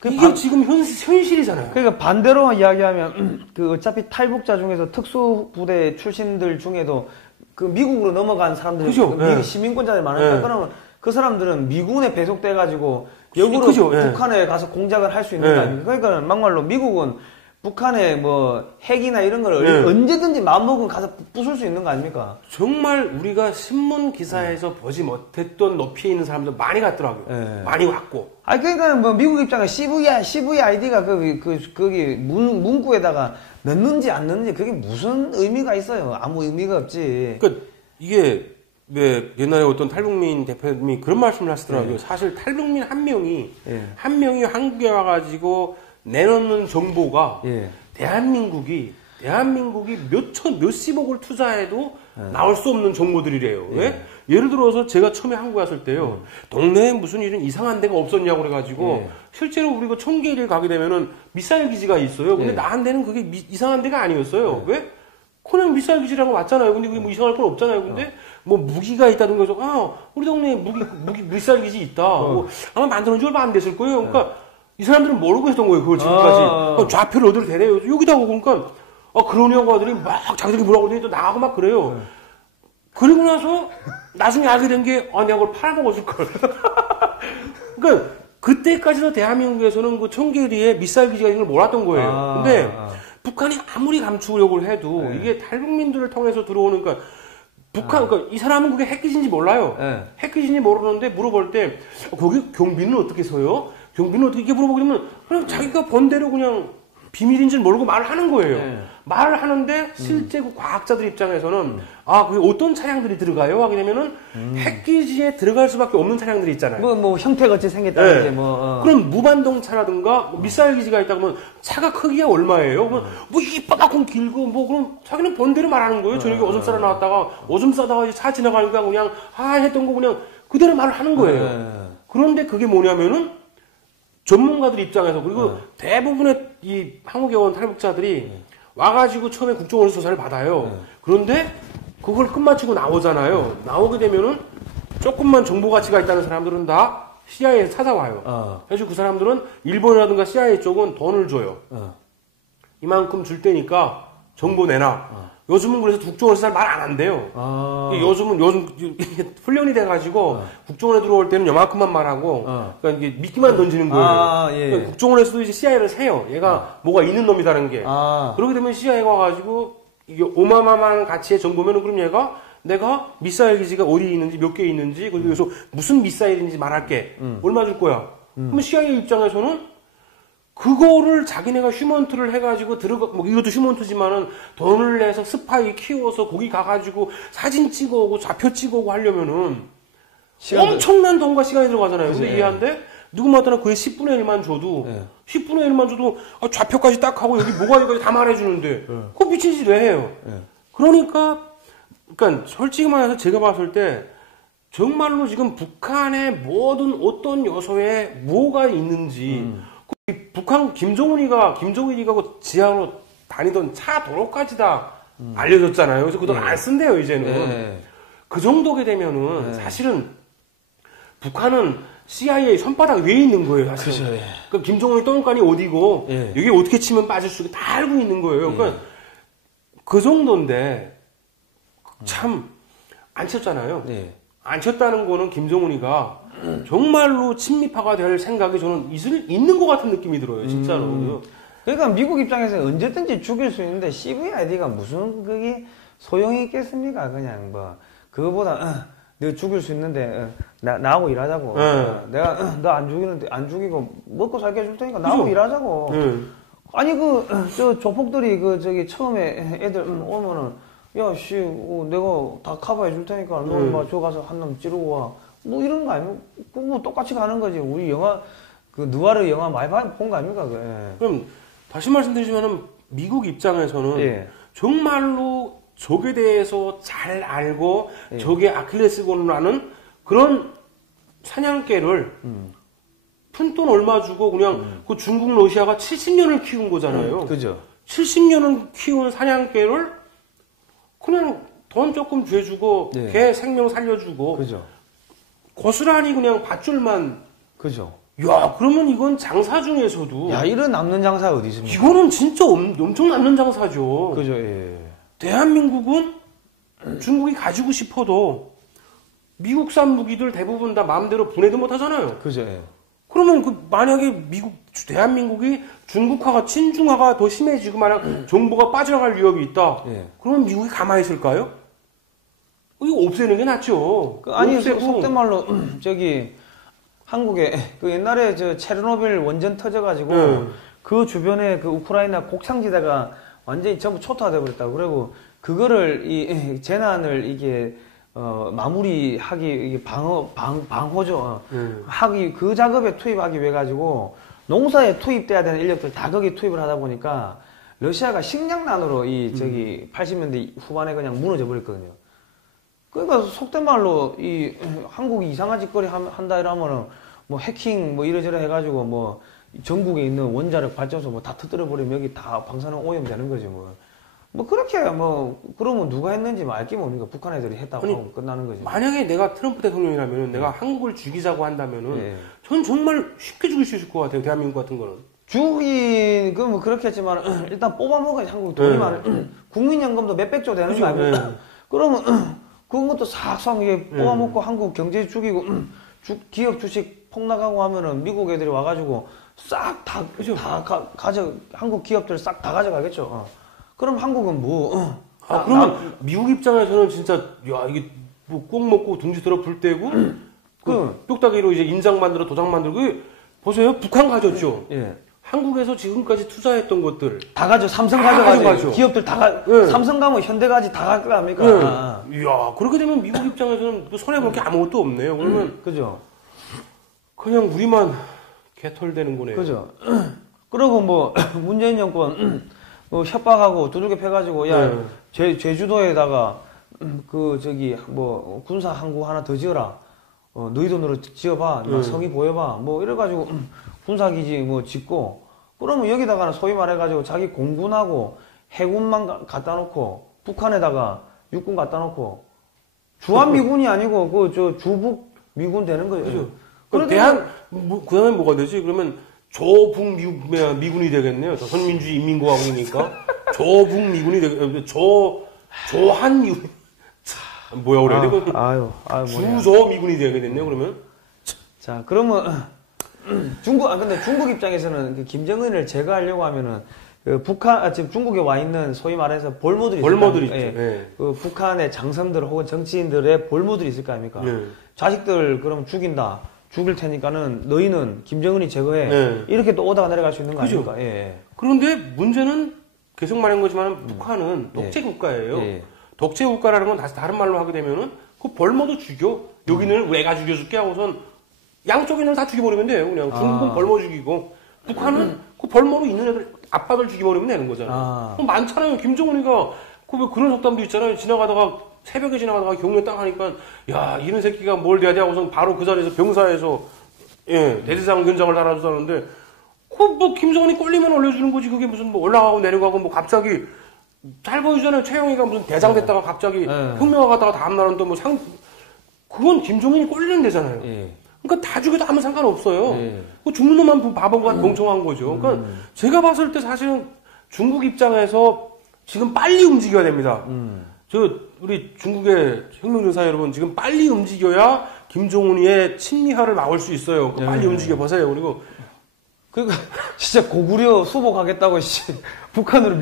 이게 지금 현실이잖아요. 그러니까 반대로 이야기하면 그 어차피 탈북자 중에서 특수부대 출신들 중에도 그 미국으로 넘어간 사람들이 미국 시민권자들이 많으니까 그러면 그 사람들은 미군에 배속돼 가지고 역으로 북한에 가서 공작을 할 수 있는 거 아닙니까? 그러니까 막말로 미국은 북한에 뭐 핵이나 이런 걸 언제든지 마음먹으면 가서 부술 수 있는 거 아닙니까? 정말 우리가 신문 기사에서 보지 못했던 높이에 있는 사람들 많이 갔더라고요. 많이 왔고. 그러니까 뭐 미국 입장에 CVID가 거기 문구에다가 넣는지 안 넣는지 그게 무슨 의미가 있어요? 아무 의미가 없지. 그러니까 이게 왜 옛날에 어떤 탈북민 대표님이 그런 말씀을 하시더라고요. 사실 탈북민 한 명이 한국에 와가지고 내놓는 정보가 대한민국이 몇십억을 투자해도 나올 수 없는 정보들이래요. 왜? 예를 들어서 제가 처음에 한국에 왔을 때요. 동네에 무슨 이런 이상한 데가 없었냐고 그래가지고 실제로 우리가 청계리에 가게 되면은 미사일 기지가 있어요. 근데 나한테는 그게 이상한 데가 아니었어요. 왜? 그냥 미사일 기지라고 왔잖아요. 근데 그게 뭐 이상할 건 없잖아요. 근데 뭐 무기가 있다든가 해서 우리 동네에 미사일 기지 있다. 뭐 아마 만들어진 지 얼마 안 됐을 거예요. 그러니까 이 사람들은 모르고 했던 거예요, 그걸 지금까지. 좌표를 어디로 대래요. 여기다 하고 그러니까, 그러냐고 하더니 막 자기들이 뭐라고 그러더니 또 나가고 막 그래요. 그리고 나서 나중에 알게 된 게, 내가 그걸 팔아먹었을걸. 그러니까, 그때까지도 대한민국에서는 그 청계리에 미사일 기지가 있는 걸 몰랐던 거예요. 근데 북한이 아무리 감추려고 해도 이게 탈북민들을 통해서 들어오는, 그러니까 그러니까 이 사람은 그게 핵기지인지 몰라요. 핵기지인지 모르는데 물어볼 때, 거기 경비는 어떻게 서요? 경비는 어떻게 이렇게 물어보게 되면 그냥 자기가 번 대로 그냥 비밀인지는 모르고 말을 하는 거예요. 네. 말을 하는데 실제 그 과학자들 입장에서는 그게 어떤 차량들이 들어가요? 하게 되면은 핵기지에 들어갈 수밖에 없는 차량들이 있잖아요. 뭐 형태같이 생겼다든지 네. 그럼 무반동차라든가 미사일 기지가 있다 그러면 차가 크기가 얼마예요? 뭐 이빠닥 길고 뭐 그럼 자기는 번대로 말하는 거예요. 저녁에 오줌 싸러 나왔다가 오줌 싸다가 차 지나가니까 그냥 했던 거 그냥 그대로 말을 하는 거예요. 그런데 그게 뭐냐면은 전문가들 입장에서 그리고 대부분의 이 한국에 온 탈북자들이 와가지고 처음에 국정원 수사를 받아요. 그런데 그걸 끝마치고 나오잖아요. 나오게 되면은 조금만 정보 가치가 있다는 사람들은 다 CIA에 찾아와요. 그래서 그 사람들은 일본이라든가 CIA 쪽은 돈을 줘요. 이만큼 줄 테니까 정보 내놔. 요즘은 그래서 국정원 수사를 말 안 한대요. 요즘 훈련이 돼가지고 국정원에 들어올 때는 요만큼만 말하고 그러니까 이게 미끼만 던지는 거예요. 예. 그러니까 국정원에서도 이제 CIA를 세요. 얘가 뭐가 있는 놈이다라는 게. 그렇게 되면 CIA가 와가지고 이게 어마어마한 가치의 정보면은 그럼 얘가 내가 미사일 기지가 어디 있는지 몇 개 있는지 그리고 여기서 무슨 미사일인지 말할게. 얼마 줄 거야? 그럼 CIA 입장에서는 그거를 자기네가 휴먼트를 해가지고 뭐 이것도 휴먼트지만은 돈을 내서 스파이 키워서 거기 가가지고 사진 찍어오고 좌표 찍어오고 하려면은 엄청난 돈과 시간이 들어가잖아요. 근데 이해한데 누구마다나 그의 10분의 1만 줘도 10분의 1만 줘도 좌표까지 딱 하고 여기 뭐가 이거까지 다 말해주는데 그거 미친 짓 왜 해요? 그러니까 솔직히 말해서 제가 봤을 때 정말로 지금 북한의 모든 어떤 요소에 뭐가 있는지 북한 김정은이가 그 지하로 다니던 차 도로까지 다 알려줬잖아요. 그래서 그 돈 안 쓴대요 이제는. 그 정도게 되면은 사실은 북한은 CIA 손바닥 위에 있는 거예요. 사실. 그렇죠. 그러니까 김정은이 똥간이 어디고 여기 어떻게 치면 빠질 수 있고 다 알고 있는 거예요. 그러니까 그 정도인데 참 안 쳤잖아요. 안 쳤다는 거는 김정은이가 정말로 친미파가 될 생각이 저는 있는 것 같은 느낌이 들어요, 진짜로. 그러니까 미국 입장에서 언제든지 죽일 수 있는데 CVID가 무슨 그게 소용이 있겠습니까? 그냥 뭐 그거보다 내가 죽일 수 있는데 나하고 일하자고. 내가 너 안 죽이는데 안 죽이고 먹고 살게 해줄 테니까 나하고 그죠? 일하자고. 아니 저 조폭들이 저기 처음에 애들 오면은 야, 내가 다 커버해 줄 테니까, 너, 저 가서 한 놈 찌르고 와. 뭐, 이런 거 아니면, 뭐, 똑같이 가는 거지. 우리 영화, 누아르 영화 많이 본 거 아닙니까, 그럼, 다시 말씀드리지만은, 미국 입장에서는, 정말로 적에 대해서 잘 알고, 적의 아킬레스건을 아는 그런 사냥개를, 푼돈 얼마 주고, 그냥, 그 중국, 러시아가 70년을 키운 거잖아요. 그죠. 70년을 키운 사냥개를, 그냥 돈 조금 죄주고 개 생명 살려주고 그죠. 고스란히 그냥 밧줄만 그죠. 야 그러면 이건 장사 중에서도 야 이런 남는 장사 어디 있습니까? 이거는 진짜 엄청 남는 장사죠. 그죠. 대한민국은 중국이 가지고 싶어도 미국산 무기들 대부분 다 마음대로 분해도 못 하잖아요. 그죠. 그러면 만약에 대한민국이 중국화가, 친중화가 더 심해지고 만약 정보가 빠져나갈 위협이 있다. 그러면 미국이 가만히 있을까요? 이거 없애는 게 낫죠. 아니, 속된 말로, 한국에, 옛날에 체르노빌 원전 터져가지고, 그 주변에 우크라이나 곡창지대가 완전히 전부 초토화돼 버렸다. 그리고 그거를, 재난을 마무리하기, 이게 방호죠. 하기, 그 작업에 투입하기 위해 가지고, 농사에 투입돼야 되는 인력들 다 거기 투입을 하다 보니까, 러시아가 식량난으로 80년대 후반에 그냥 무너져 버렸거든요. 그러니까 속된 말로, 한국이 이상한 짓거리 한다 이러면은, 뭐 해킹, 뭐 이러저러 해가지고, 뭐, 전국에 있는 원자력 발전소 뭐 다 터뜨려 버리면 여기 다 방사능 오염되는 거지, 뭐. 뭐 그렇게 그러면 누가 했는지 알 게 뭡니까? 북한 애들이 했다고 하고 끝나는 거지. 만약에 내가 트럼프 대통령이라면 내가 한국을 죽이자고 한다면은 전 정말 쉽게 죽일 수 있을 것 같아요. 대한민국 같은 거는. 뭐 그렇겠지만 일단 뽑아먹어야지. 한국 돈이 많은 국민연금도 몇백조 되는 거 아닙니까? 그러면 그런 것도 싹싹 뽑아먹고 한국 경제 죽이고 기업 주식 폭락하고 하면은 미국 애들이 와가지고 싹 다 한국 기업들 싹 다 가져가겠죠. 그럼 한국은 그러면 미국 입장에서는 진짜, 이게 뭐 꼭 먹고 둥지 들어 불 때고, 뼈다귀로 이제 인장 만들어 도장 만들고, 보세요. 북한 가졌죠. 예. 한국에서 지금까지 투자했던 것들 다 가죠. 삼성 가져가죠. 기업들 다 삼성 가면 현대까지 다 갈 거 아닙니까? 이야, 그렇게 되면 미국 입장에서는 손해볼 게 아무것도 없네요. 그러면 그죠. 그냥 우리만 개털되는 거네요. 그죠. 그리고 뭐 문재인 정권 협박하고 두들겨 패가지고 야 제주도에다가 그 저기 뭐 군사 항구 하나 더 지어라. 너희 돈으로 지어봐. 막 성의 보여봐. 뭐 이래가지고 군사기지 뭐 짓고 그러면 여기다가는 소위 말해가지고 자기 공군하고 해군만 갖다 놓고 북한에다가 육군 갖다 놓고 주한미군이 아니고 그 저 주북 미군 되는 거예요. 그죠. 그럼 그 다음에 뭐가 되지? 그러면 조북미군이 되겠네요. 조선민주주의 인민공화국이니까 조북미군이 되겠네요. 조한미군. 뭐야 그래야 돼? 주조미군이 되겠네요. 그러면. 자 그러면 근데 중국 입장에서는 그 김정은을 제거하려고 하면은 그 지금 중국에 와 있는 소위 말해서 볼모들이 있죠. 예. 그 북한의 장성들 혹은 정치인들의 볼모들이 있을 거 아닙니까? 자식들 그럼 죽일 테니까는 너희는 김정은이 제거해. 이렇게 또 오다가 내려갈 수 있는 거 아닙니까? 예. 그런데 문제는 계속 말한 거지만 북한은 독재 국가예요. 독재 국가라는 건 다른 말로 하게 되면은 그 벌모도 죽여. 여기는 내가 죽여줄게 하고선 양쪽인을 다 죽여버리면 돼요. 그냥 중국은 벌모 죽이고 북한은 그 벌모로 있는 애들 아빠들 죽여버리면 되는 거잖아요. 많잖아요. 김정은이가 그런 속담도 있잖아요. 새벽에 지나가다가 경례 딱 하니까 야 이런 새끼가 뭘 돼야 돼 하고선 바로 그 자리에서 병사에서 대대장 견장을 달아주다는데 뭐 김정은이 꼴리면 올려주는 거지. 그게 무슨 뭐 올라가고 내려가고 뭐 갑자기 잘 보이잖아요. 최영희가 무슨 대장 됐다가 갑자기 혁명화 갔다가 다음날은 또 뭐 그건 김정은이 꼴리는 데잖아요. 그러니까 다 죽여도 아무 상관없어요. 그 죽는 놈만 바보가 멍청한 거죠. 그러니까 제가 봤을 때 사실은 중국 입장에서 지금 빨리 움직여야 됩니다. 우리 중국의 혁명전사 여러분 지금 빨리 움직여야 김정은이의 친미화를 막을 수 있어요. 빨리 움직여 보세요. 그리고 진짜 고구려 수복하겠다고 북한으로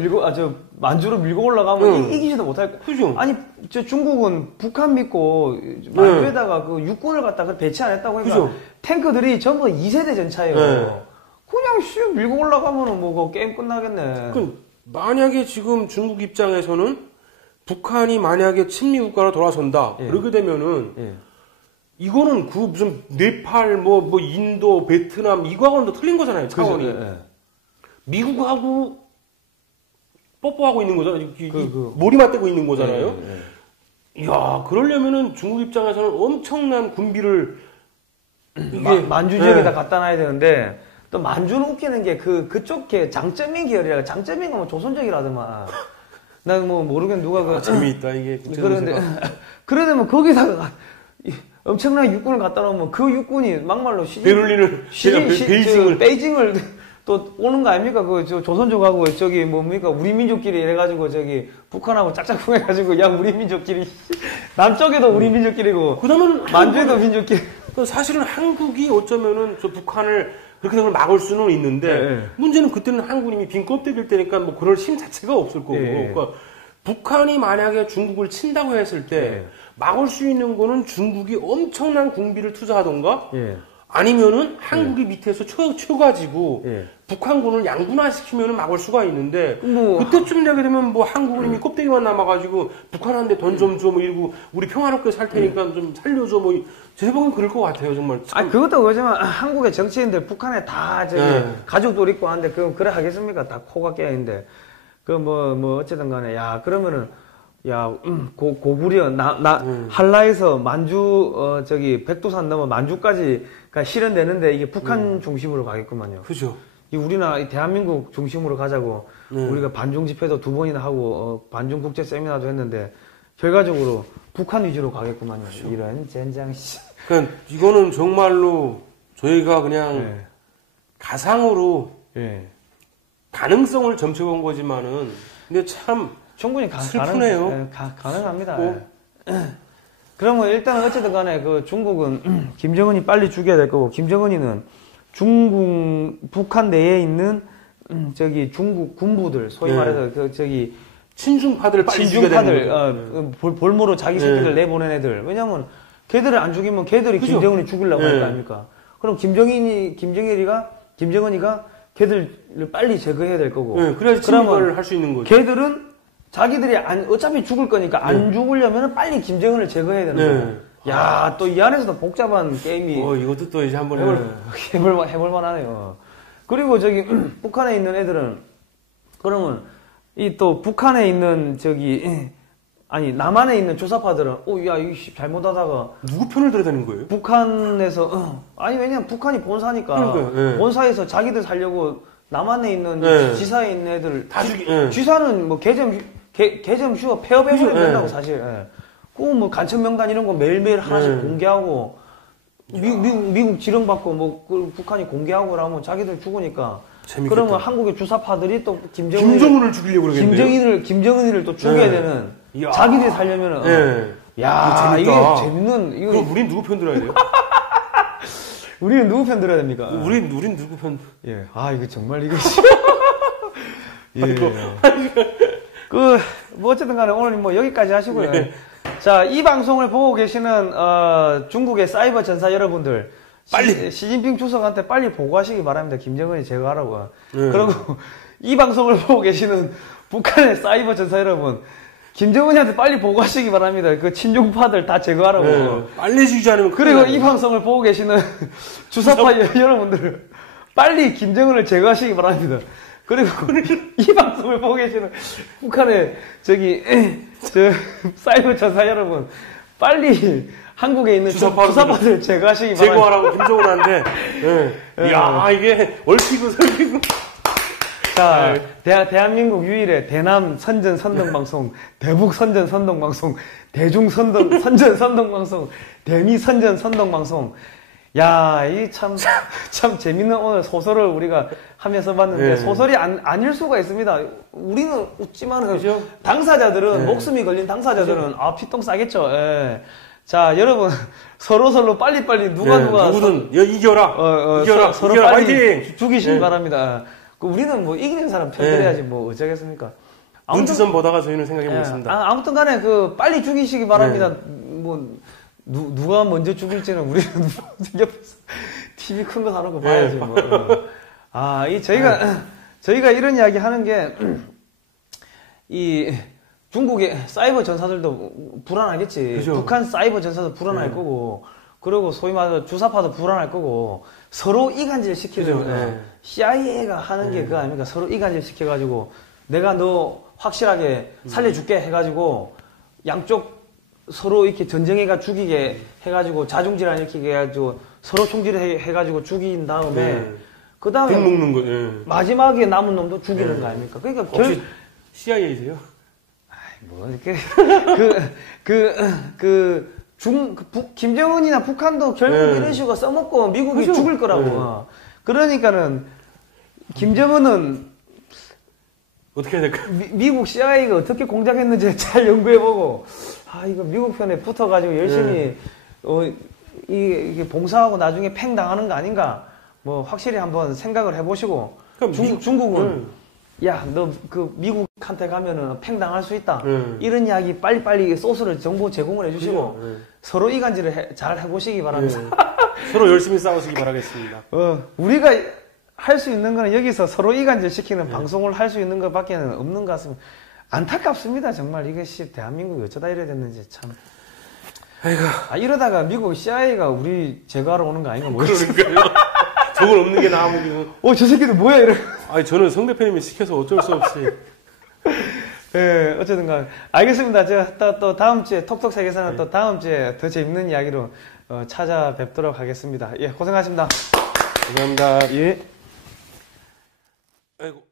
만주로 밀고 올라가면 이기지도 못할 거. 그죠? 아니 중국은 북한 믿고 만주에다가 그 육군을 갖다가 배치 안 했다고 하니까 그죠? 탱크들이 전부 2세대 전차예요. 그냥 밀고 올라가면은 뭐 게임 끝나겠네. 만약에 지금 중국 입장에서는 북한이 만약에 친미 국가로 돌아선다. 그렇게 되면은 이거는 그 무슨 네팔 뭐 인도 베트남 이거하고는 또 틀린 거잖아요. 차원이. 미국하고 뽀뽀하고 있는 거잖아요. 머리 맞대고 있는 거잖아요. 이야, 그러려면은 중국 입장에서는 엄청난 군비를 만주 지역에다 갖다 놔야 되는데 또 만주는 웃기는 게 그쪽 장점민 계열이라 장점민가 뭐 조선족이라더만. 나 뭐 모르겠는데 누가 재미있다 이게. 그런데 뭐 거기다가 엄청난 육군을 갖다 놓으면 그 육군이 막말로 베이징을 또 오는 거 아닙니까? 조선족하고 저기 뭡니까? 우리 민족끼리 이래가지고 저기 북한하고 짝짝꿍해가지고 야 우리 민족끼리 남쪽에도 우리 민족끼리고 그다음은 만주에도 민족끼리. 사실은 한국이 어쩌면은 저 북한을 그렇게 되면 막을 수는 있는데 문제는 그때는 한국이 이미 빈 껍데기일 때니까 뭐 그럴 힘 자체가 없을 거고. 그러니까 북한이 만약에 중국을 친다고 했을 때 막을 수 있는 거는 중국이 엄청난 군비를 투자하던가 아니면은 한국이 밑에서 쳐가지고 북한군을 양분화시키면은 막을 수가 있는데 그때쯤 되게 되면 뭐 한국은 이미 껍데기만 남아가지고 북한한테 돈 좀 줘 뭐 이러고 우리 평화롭게 살 테니까 좀 살려줘 뭐 제 생각은 그럴 것 같아요 정말. 그것도 그렇지만 한국의 정치인들 북한에 다 가족도 있고 하는데 그래 하겠습니까? 다 코가 깨어 있는데 뭐 어쨌든 간에 야 그러면은 고구려 한라에서 만주 백두산 넘어 만주까지가 실현되는데 이게 북한 중심으로 가겠구만요. 그죠. 우리나라 대한민국 중심으로 가자고 우리가 반중 집회도 2번이나 하고 반중 국제 세미나도 했는데 결과적으로 북한 위주로 가겠구만요. 그죠. 이런 젠장 씨. 그러니까 이거는 정말로 저희가 그냥 가상으로 가능성을 점쳐본 거지만은 근데 참 충분히 슬프네요. 가능합니다. 그러면 일단 어쨌든 간에 중국은 김정은이 빨리 죽여야 될 거고 김정은이는 북한 내에 있는 중국 군부들 소위 말해서 친중파들을 빨리 죽여야 되는 거죠. 볼모로 자기 새끼들 내보낸 애들. 왜냐면 걔들을 안 죽이면 걔들이 김정은이 죽이려고 할 거 아닙니까? 그럼 김정은이가 걔들을 빨리 제거해야 될 거고. 네, 그래야지 침입을 할 수 있는 거죠. 걔들은 자기들이 어차피 죽을 거니까 안 죽으려면 빨리 김정은을 제거해야 되는 거고. 야, 또 이 안에서도 복잡한 게임이. 이것도 또 이제 한번 해볼 만하네요. 그리고 저기, 북한에 있는 애들은, 그러면, 또 북한에 있는 남한에 있는 조사파들은, 야, 이거 잘못하다가. 누구 편을 들어야 되는 거예요? 북한에서, 왜냐면 북한이 본사니까. 본사에서 자기들 살려고 남한에 있는 지사에 있는 애들. 다 죽이, 지사는 뭐 개점 휴업 폐업해버리면 된다고 사실. 뭐 간첩 명단 이런 거 매일매일 하나씩 공개하고 미국 지령받고 뭐 북한이 공개하고 그러면 자기들 죽으니까. 재밌겠다. 그러면 한국의 주사파들이 또 김정은을 죽이려고 그러겠네요. 김정은이를 또 죽여야 되는. 이야. 자기들이 살려면은. 야, 이게 재밌는. 그럼 우린 누구 편 들어야 돼요? 우리는 누구 편 들어야 됩니까? 우린 누구 편? 예. 이거 정말 이거. 예. 뭐 어쨌든 간에 오늘 뭐 여기까지 하시고요. 네. 자, 이 방송을 보고 계시는, 중국의 사이버 전사 여러분들. 빨리! 시진핑 주석한테 빨리 보고하시기 바랍니다. 김정은이 제거하라고. 그리고 이 방송을 보고 계시는 북한의 사이버 전사 여러분. 김정은이한테 빨리 보고하시기 바랍니다. 그 친중파들 다 제거하라고. 빨리 해주지 않으면. 그리고 이 방송을 보고 계시는 주사파 여러분들. 빨리 김정은을 제거하시기 바랍니다. 그리고 이 방송을 보고 계시는 북한의 사이버 전사 여러분, 빨리 한국에 있는 주사파들 제거하시기 바랍니다. 제거하라고 김정은한테. 이야, 이게 얽히고 설키고. 자, 대한민국 유일의 대남 선전 선동 방송, 대북 선전 선동 방송, 대중 선전 선동 방송, 대미 선전 선동 방송. 야, 이 참 재밌는 오늘 소설을 우리가 하면서 봤는데, 소설이 아닐 수가 있습니다. 우리는 웃지만은, 그렇죠? 당사자들은, 목숨이 걸린 당사자들은, 피똥 싸겠죠. 예. 자, 여러분, 서로 빨리빨리 누구든, 이겨라. 서로 빨리 화이팅! 죽이시기 바랍니다. 우리는 뭐 이기는 사람 편들어야지 뭐 어쩌겠습니까? 눈치선 보다가 저희는 생각해 보겠습니다. 아무튼 간에 빨리 죽이시기 바랍니다. 누가 먼저 죽일지는 우리는 옆에서 TV 큰 거 사놓고 봐야지 뭐. 저희가 이런 이야기 하는 게, 중국의 사이버 전사들도 불안하겠지. 그죠. 북한 사이버 전사도 불안할 거고, 그리고 소위 말해서 주사파도 불안할 거고, 서로 이간질 시키는, CIA가 하는 게 그거 아닙니까? 서로 이간질 시켜가지고, 내가 너 확실하게 살려줄게 해가지고, 양쪽 서로 이렇게 전쟁해가 죽이게 해가지고, 자중질환 일으키게 해가지고, 서로 총질을 해가지고 죽인 다음에, 그 다음에, 먹는 거, 마지막에 남은 놈도 죽이는 거 아닙니까? 그러니까 혹시 CIA세요? 김정은이나 북한도 결국 이런 식으로 써먹고 미국이 그죠? 죽을 거라고. 그러니까는, 김정은은, 어떻게 해야 될까? 미국 CIA가 어떻게 공작했는지 잘 연구해보고, 이거 미국 편에 붙어가지고 열심히, 이게 봉사하고 나중에 팽 당하는 거 아닌가? 뭐, 확실히 한번 생각을 해보시고, 중국은, 야, 너 미국한테 가면은 팽 당할 수 있다. 이런 이야기 빨리빨리 소스를 정보 제공을 해주시고, 서로 이간질을 잘 해보시기 바랍니다. 서로 열심히 싸우시기 바라겠습니다. 우리가 할 수 있는 거는 여기서 서로 이간질 시키는 방송을 할 수 있는 것밖에는 없는 것 같습니다. 안타깝습니다. 정말 이것이 대한민국이 어쩌다 이래 됐는지 참. 아이고. 이러다가 미국 CIA가 우리 제거하러 오는 거 아닌가 모르겠어요. 그러니까요. 저걸 없는 게 나아 보기는. 저 새끼들 뭐야 이래. 저는 성 대표님이 시켜서 어쩔 수 없이. 어쨌든 간 알겠습니다. 제가 또 다음 주에 톡톡 세계사는 또 다음 주에 더 재밌는 이야기로 찾아뵙도록 하겠습니다. 예, 고생하셨습니다. 감사합니다. 예. 아이고.